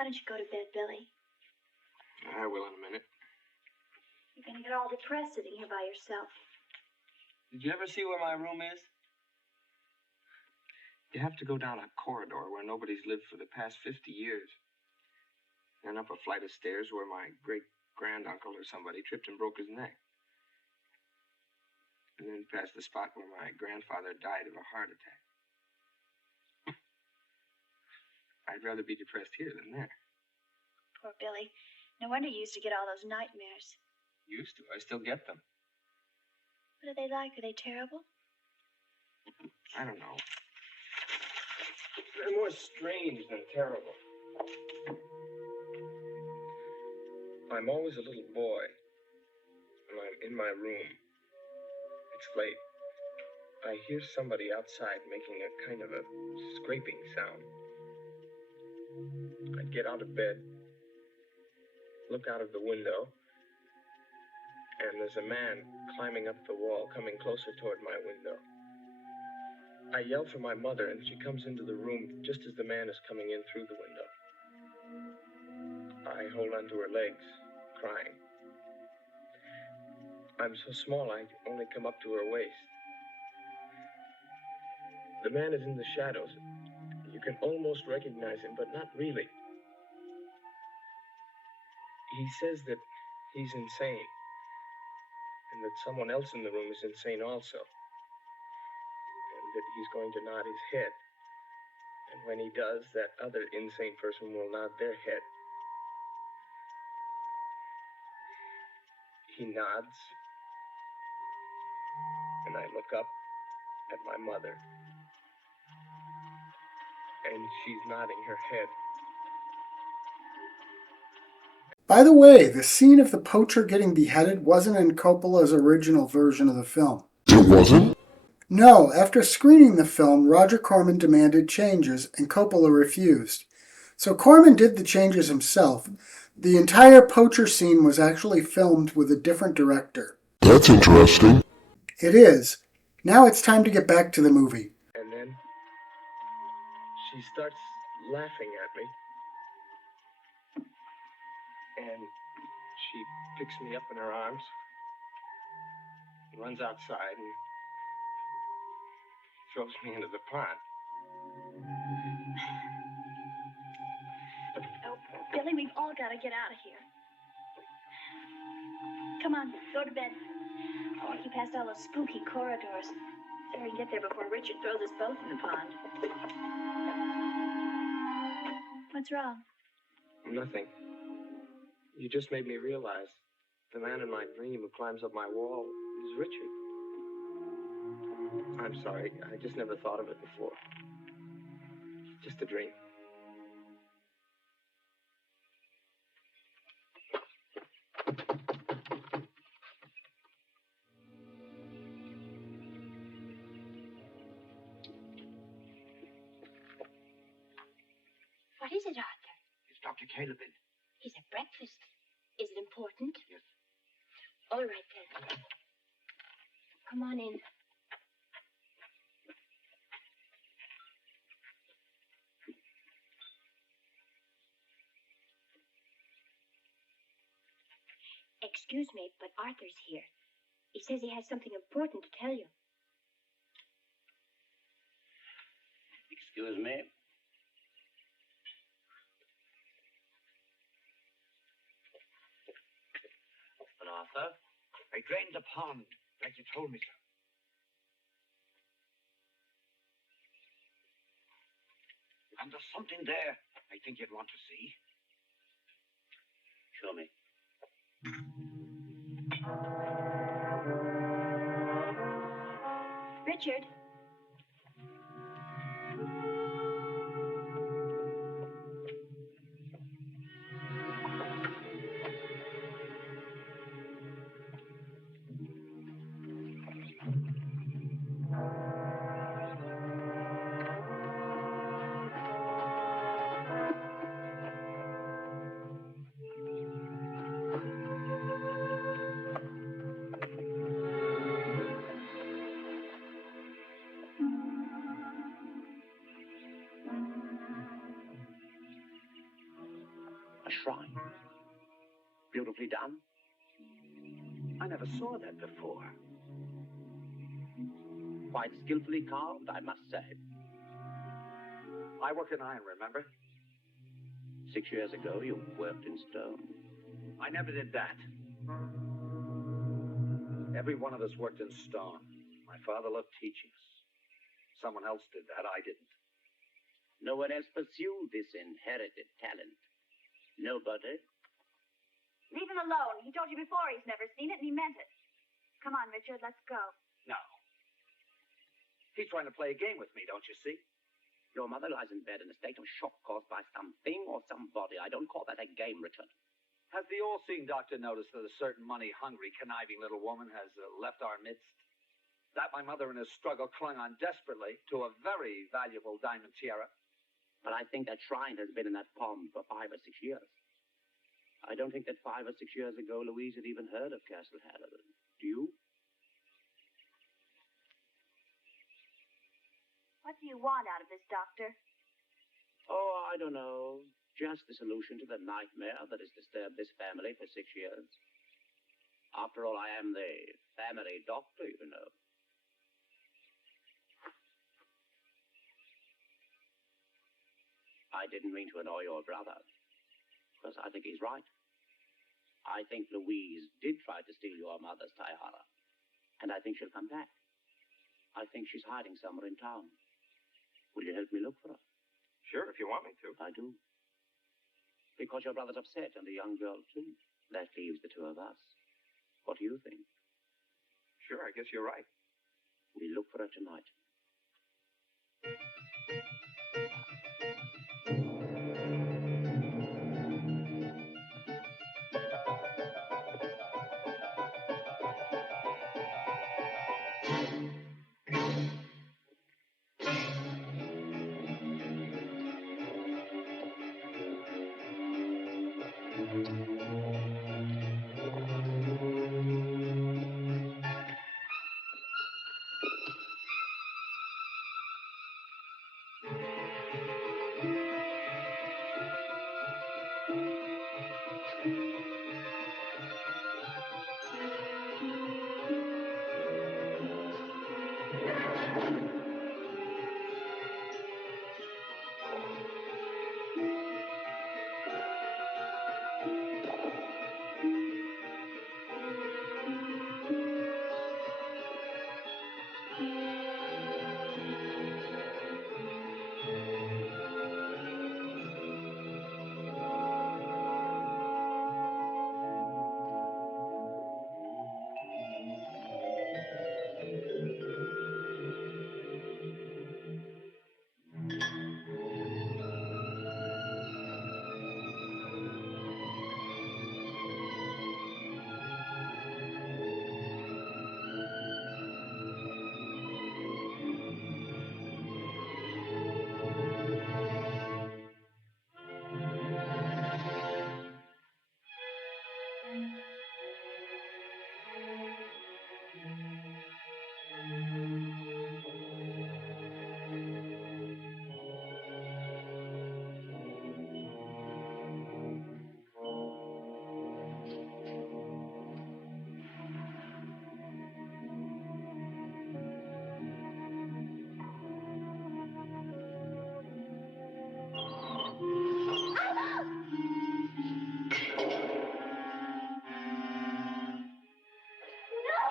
Why don't you go to bed, Billy? I will in a minute. You're going to get all depressed sitting here by yourself. Did you ever see where my room is? You have to go down a corridor where nobody's lived for the past 50 years. And up a flight of stairs where my great-granduncle or somebody tripped and broke his neck. And then past the spot where my grandfather died of a heart attack. I'd rather be depressed here than there. Poor Billy. No wonder you used to get all those nightmares. Used to. I still get them. What are they like? Are they terrible? I don't know. They're more strange than terrible. I'm always a little boy, and I'm in my room. It's late. I hear somebody outside making a kind of a scraping sound. I get out of bed, look out of the window, and there's a man climbing up the wall, coming closer toward my window. I yell for my mother, and she comes into the room just as the man is coming in through the window. I hold onto her legs, crying. I'm so small, I only come up to her waist. The man is in the shadows. You can almost recognize him, but not really. He says that he's insane, and that someone else in the room is insane also, and that he's going to nod his head. And when he does, that other insane person will nod their head. He nods, and I look up at my mother, and she's nodding her head. By the way, the scene of the poacher getting beheaded wasn't in Coppola's original version of the film. It wasn't? No, after screening the film, Roger Corman demanded changes, and Coppola refused. So Corman did the changes himself. The entire poacher scene was actually filmed with a different director. That's interesting. It is. Now it's time to get back to the movie. And then she starts laughing at me. And she picks me up in her arms, runs outside, and throws me into the pond. Oh, Billy, we've all got to get out of here. Come on, go to bed. I'll walk you past all those spooky corridors. So we can get there before Richard throws us both in the pond. What's wrong? Nothing. You just made me realize the man in my dream who climbs up my wall is Richard. I'm sorry. I just never thought of it before. Just a dream. What is it, Arthur? It's Dr. Calebin. He's at breakfast. Is it important? Yes. All right, then. Come on in. Excuse me, but Arthur's here. He says he has something important to tell you. Excuse me. But Arthur, I drained the pond, like you told me to. And there's something there I think you'd want to see. show me. Richard. A shrine. Beautifully done. I never saw that before. Quite skillfully carved, I must say. I work in iron, remember? 6 years ago, you worked in stone. I never did that. Every one of us worked in stone. My father loved teaching us. Someone else did that, I didn't. No one else pursued this inherited talent. Nobody? Leave him alone. He told you before he's never seen it, and he meant it. Come on, Richard, let's go. No. He's trying to play a game with me, don't you see? Your mother lies in bed in a state of shock caused by something or somebody. I don't call that a game, Richard. Has the all-seeing doctor noticed that a certain money-hungry, conniving little woman has left our midst? That my mother in her struggle clung on desperately to a very valuable diamond tiara. But I think that shrine has been in that pond for 5 or 6 years. I don't think that 5 or 6 years ago Louise had even heard of Castle Halloran. Do you? What do you want out of this, Doctor? Oh, I don't know. Just the solution to the nightmare that has disturbed this family for 6 years. After all, I am the family doctor, you know. I didn't mean to annoy your brother, because I think he's right. I think Louise did try to steal your mother's tiara, and I think she'll come back. I think she's hiding somewhere in town. Will you help me look for her? Sure, if you want me to. I do. Because your brother's upset, and the young girl, too. That leaves the two of us. What do you think? Sure, I guess you're right. We look for her tonight.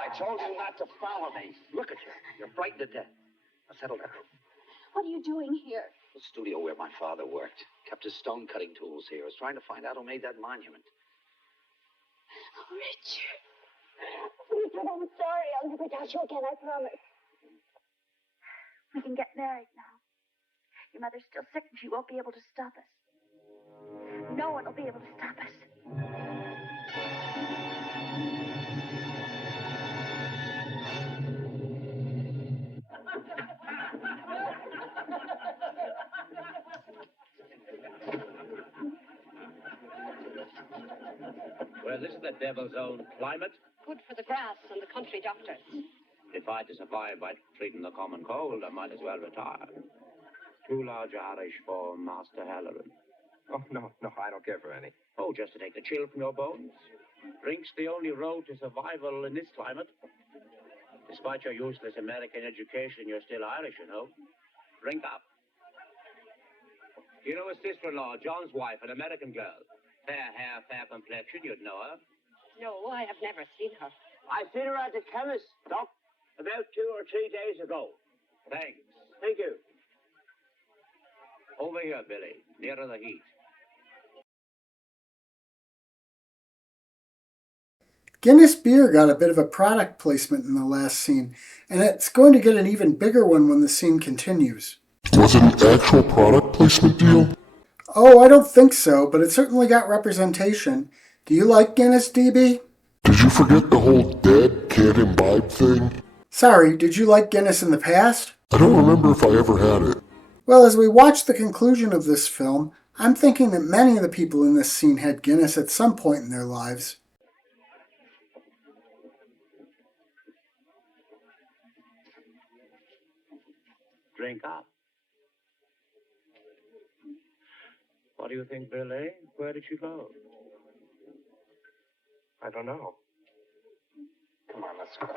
I told you not to follow me. Look at you. You're frightened to death. Now settle down. What are you doing here? The studio where my father worked. Kept his stone cutting tools here. I was trying to find out who made that monument. Oh, Richard. Richard, I'm sorry. I'll never doubt you again, I promise. We can get married now. Your mother's still sick and she won't be able to stop us. No one will be able to stop us. Well, this is the devil's own climate. Good for the grass and the country doctors. If I to survive by treating the common cold, I might as well retire. Too large Irish for Master Halloran. Oh, no, I don't care for any. Oh, just to take the chill from your bones. Drink's the only road to survival in this climate. Despite your useless American education, you're still Irish, you know. Drink up. You know his sister-in-law, John's wife, an American girl. Fair hair, fair complexion, you'd know her. No, I have never seen her. I seen her at the chemist, Doc, about 2 or 3 days ago. Thanks. Thank you. Over here, Billy, nearer the heat. Guinness Beer got a bit of a product placement in the last scene, and it's going to get an even bigger one when the scene continues. Was it an actual product placement deal? Oh, I don't think so, but it certainly got representation. Do you like Guinness, DB? Did you forget the whole dead can't imbibe thing? Sorry, did you like Guinness in the past? I don't remember if I ever had it. Well, as we watch the conclusion of this film, I'm thinking that many of the people in this scene had Guinness at some point in their lives. Drink up. What do you think, Billy? Where did she go? I don't know. Come on, let's go.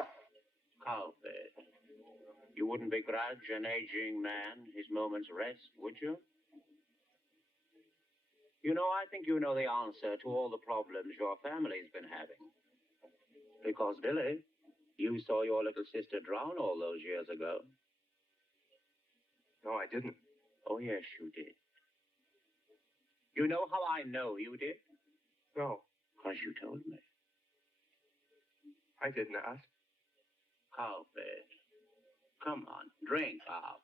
Cowbed. You wouldn't begrudge an aging man his moment's rest, would you? You know, I think you know the answer to all the problems your family's been having. Because, Billy, you saw your little sister drown all those years ago. No, I didn't. Oh, yes, you did. You know how I know you did? No, Because you told me. I didn't ask. Cowbed. Come on, drink up.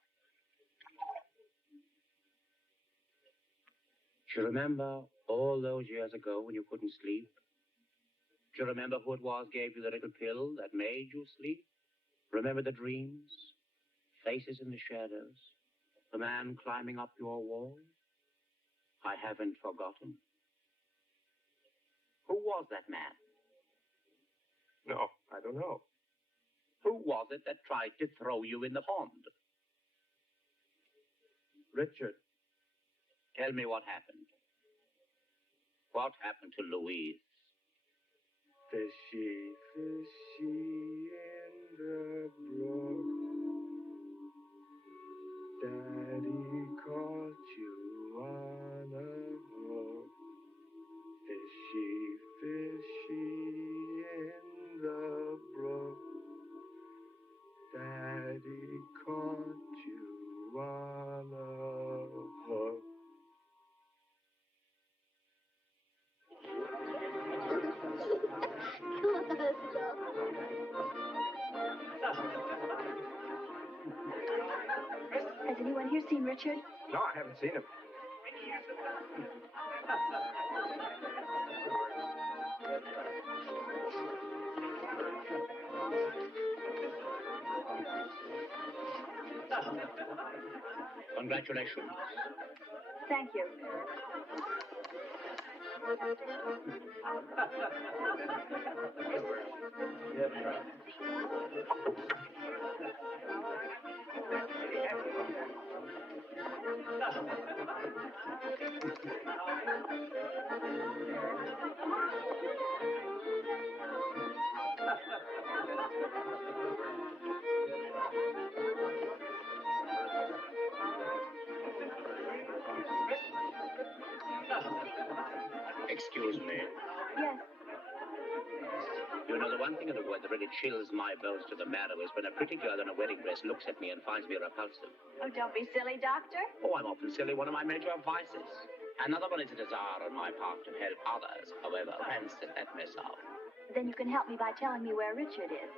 Do you remember all those years ago when you couldn't sleep? Do you remember who it was gave you the little pill that made you sleep? Remember the dreams? Faces in the shadows? The man climbing up your wall? I haven't forgotten. Who was that man? No, I don't know. Who was it that tried to throw you in the pond? Richard. Tell me what happened. What happened to Louise? Fishy, fishy in the brook. Daddy caught you on a hook. Fishy, fishy in the brook. Daddy caught you on a hook. Has anyone here seen Richard? No, I haven't seen him. Congratulations. Thank you. Excuse me. Yes. You know, the one thing in the world that really chills my bones to the marrow is when a pretty girl in a wedding dress looks at me and finds me repulsive. Oh, don't be silly, Doctor. Oh, I'm often silly, one of my major vices. Another one is a desire on my part to help others, however rancid that may sound. Then you can help me by telling me where Richard is.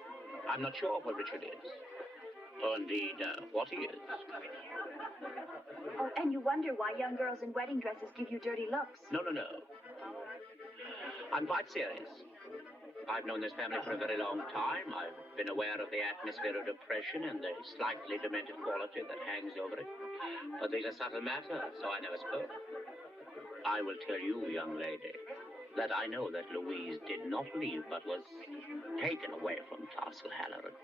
I'm not sure where Richard is. Or indeed, what he is. Oh, and you wonder why young girls in wedding dresses give you dirty looks. No. I'm quite serious. I've known this family for a very long time. I've been aware of the atmosphere of depression and the slightly demented quality that hangs over it. But these are subtle matters, so I never spoke. I will tell you, young lady, that I know that Louise did not leave, but was taken away from Castle Halloran.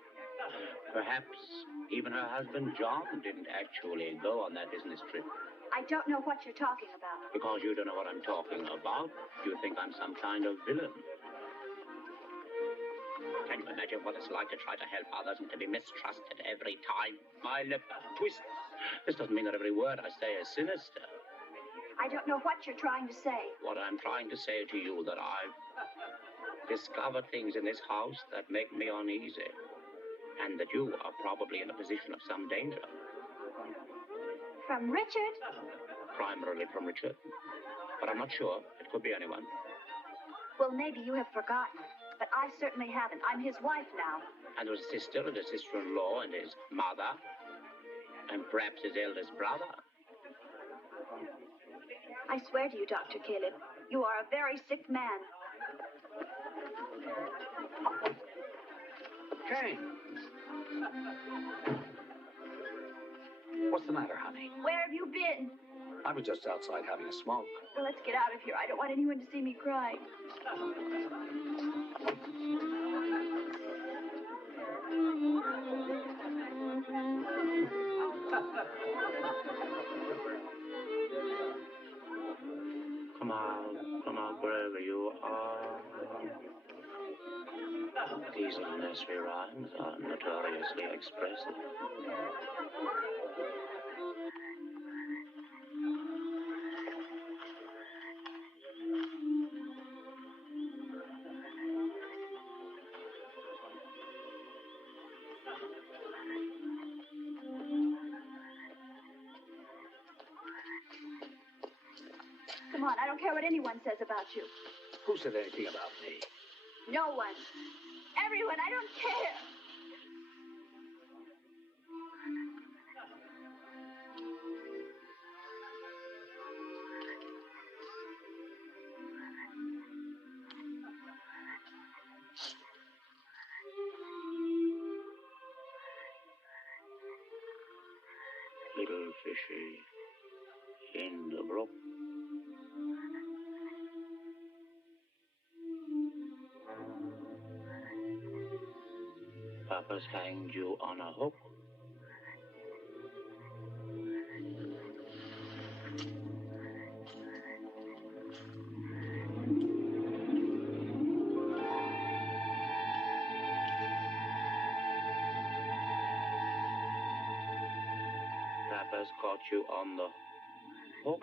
Perhaps even her husband, John, didn't actually go on that business trip. I don't know what you're talking about. Because you don't know what I'm talking about, you think I'm some kind of villain. Can you imagine what it's like to try to help others and to be mistrusted every time my lip twists? This doesn't mean that every word I say is sinister. I don't know what you're trying to say. What I'm trying to say to you that I've discovered things in this house that make me uneasy. And that you are probably in a position of some danger. From Richard? Primarily from Richard. But I'm not sure. It could be anyone. Well, maybe you have forgotten. But I certainly haven't. I'm his wife now. And his sister and his sister-in-law and his mother. And perhaps his eldest brother. I swear to you, Dr. Caleb, you are a very sick man. Jane! What's the matter, honey? Where have you been? I was just outside having a smoke. Well, let's get out of here. I don't want anyone to see me crying. Come out wherever you are. These little nursery rhymes are notoriously expressive. Come on, I don't care what anyone says about you. Who said anything about me? No one. Everyone, I don't care. Little fishy in the brook. Papa's hanged you on a hook. Papa's caught you on the hook.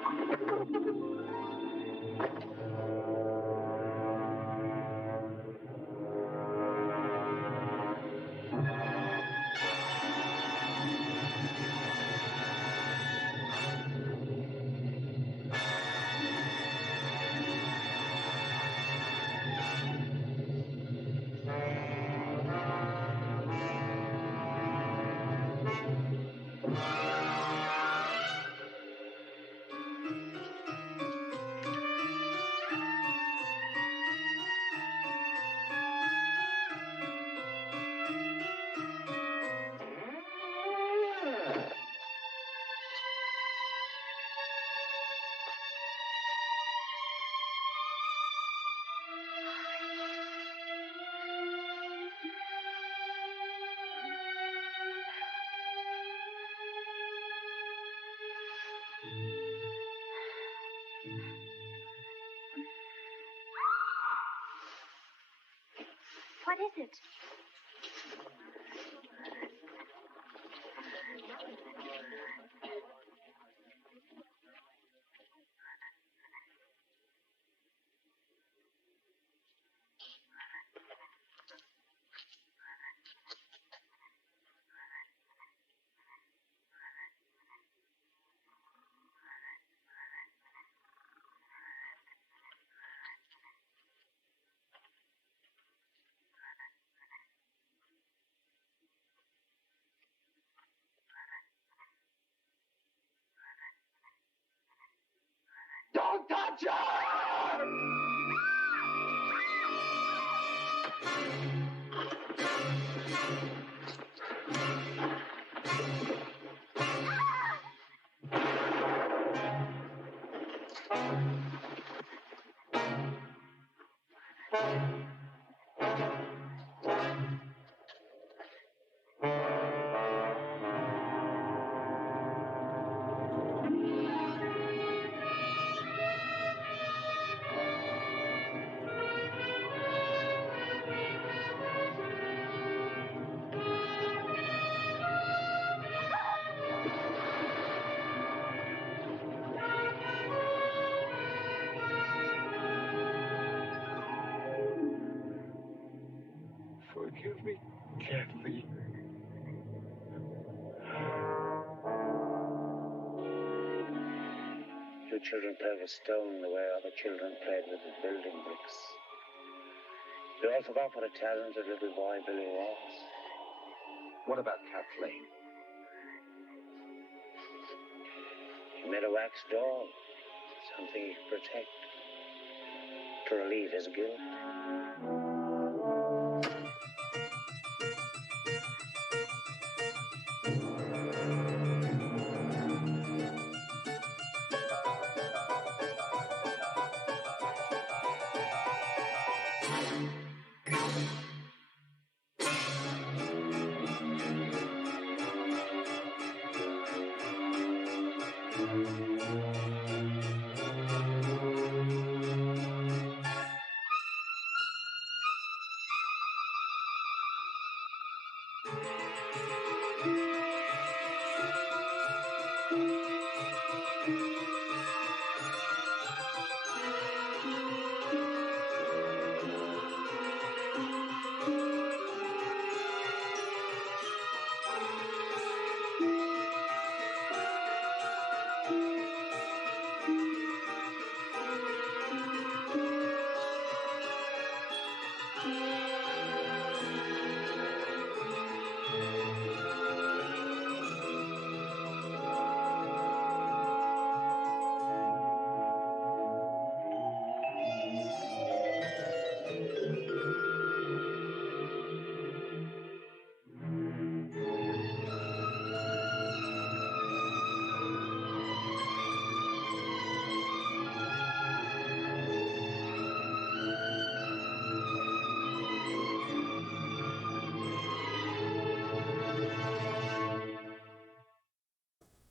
What is it? kill me, Kathleen. You children play with stone the way other children played with the building bricks. You all forgot what a talented little boy Billy was. What about Kathleen? He made a wax doll, something he could protect, to relieve his guilt.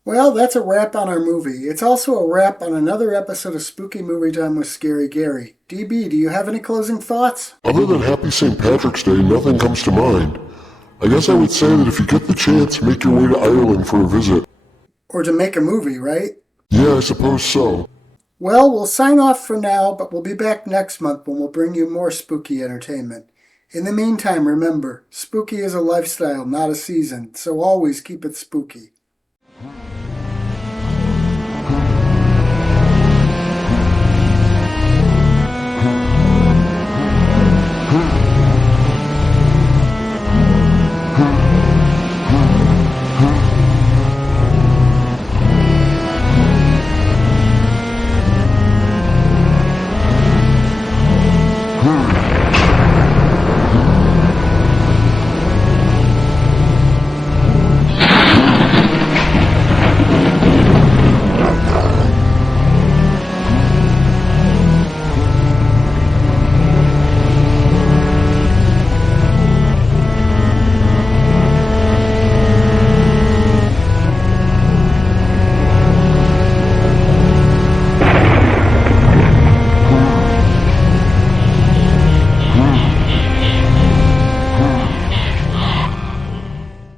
Well, that's a wrap on our movie. It's also a wrap on another episode of Spooky Movie Time with Scary Gary. DB, do you have any closing thoughts? Other than Happy St. Patrick's Day, nothing comes to mind. I guess I would say that if you get the chance, make your way to Ireland for a visit. Or to make a movie, right? Yeah, I suppose so. Well, we'll sign off for now, but we'll be back next month when we'll bring you more spooky entertainment. In the meantime, remember, spooky is a lifestyle, not a season, so always keep it spooky.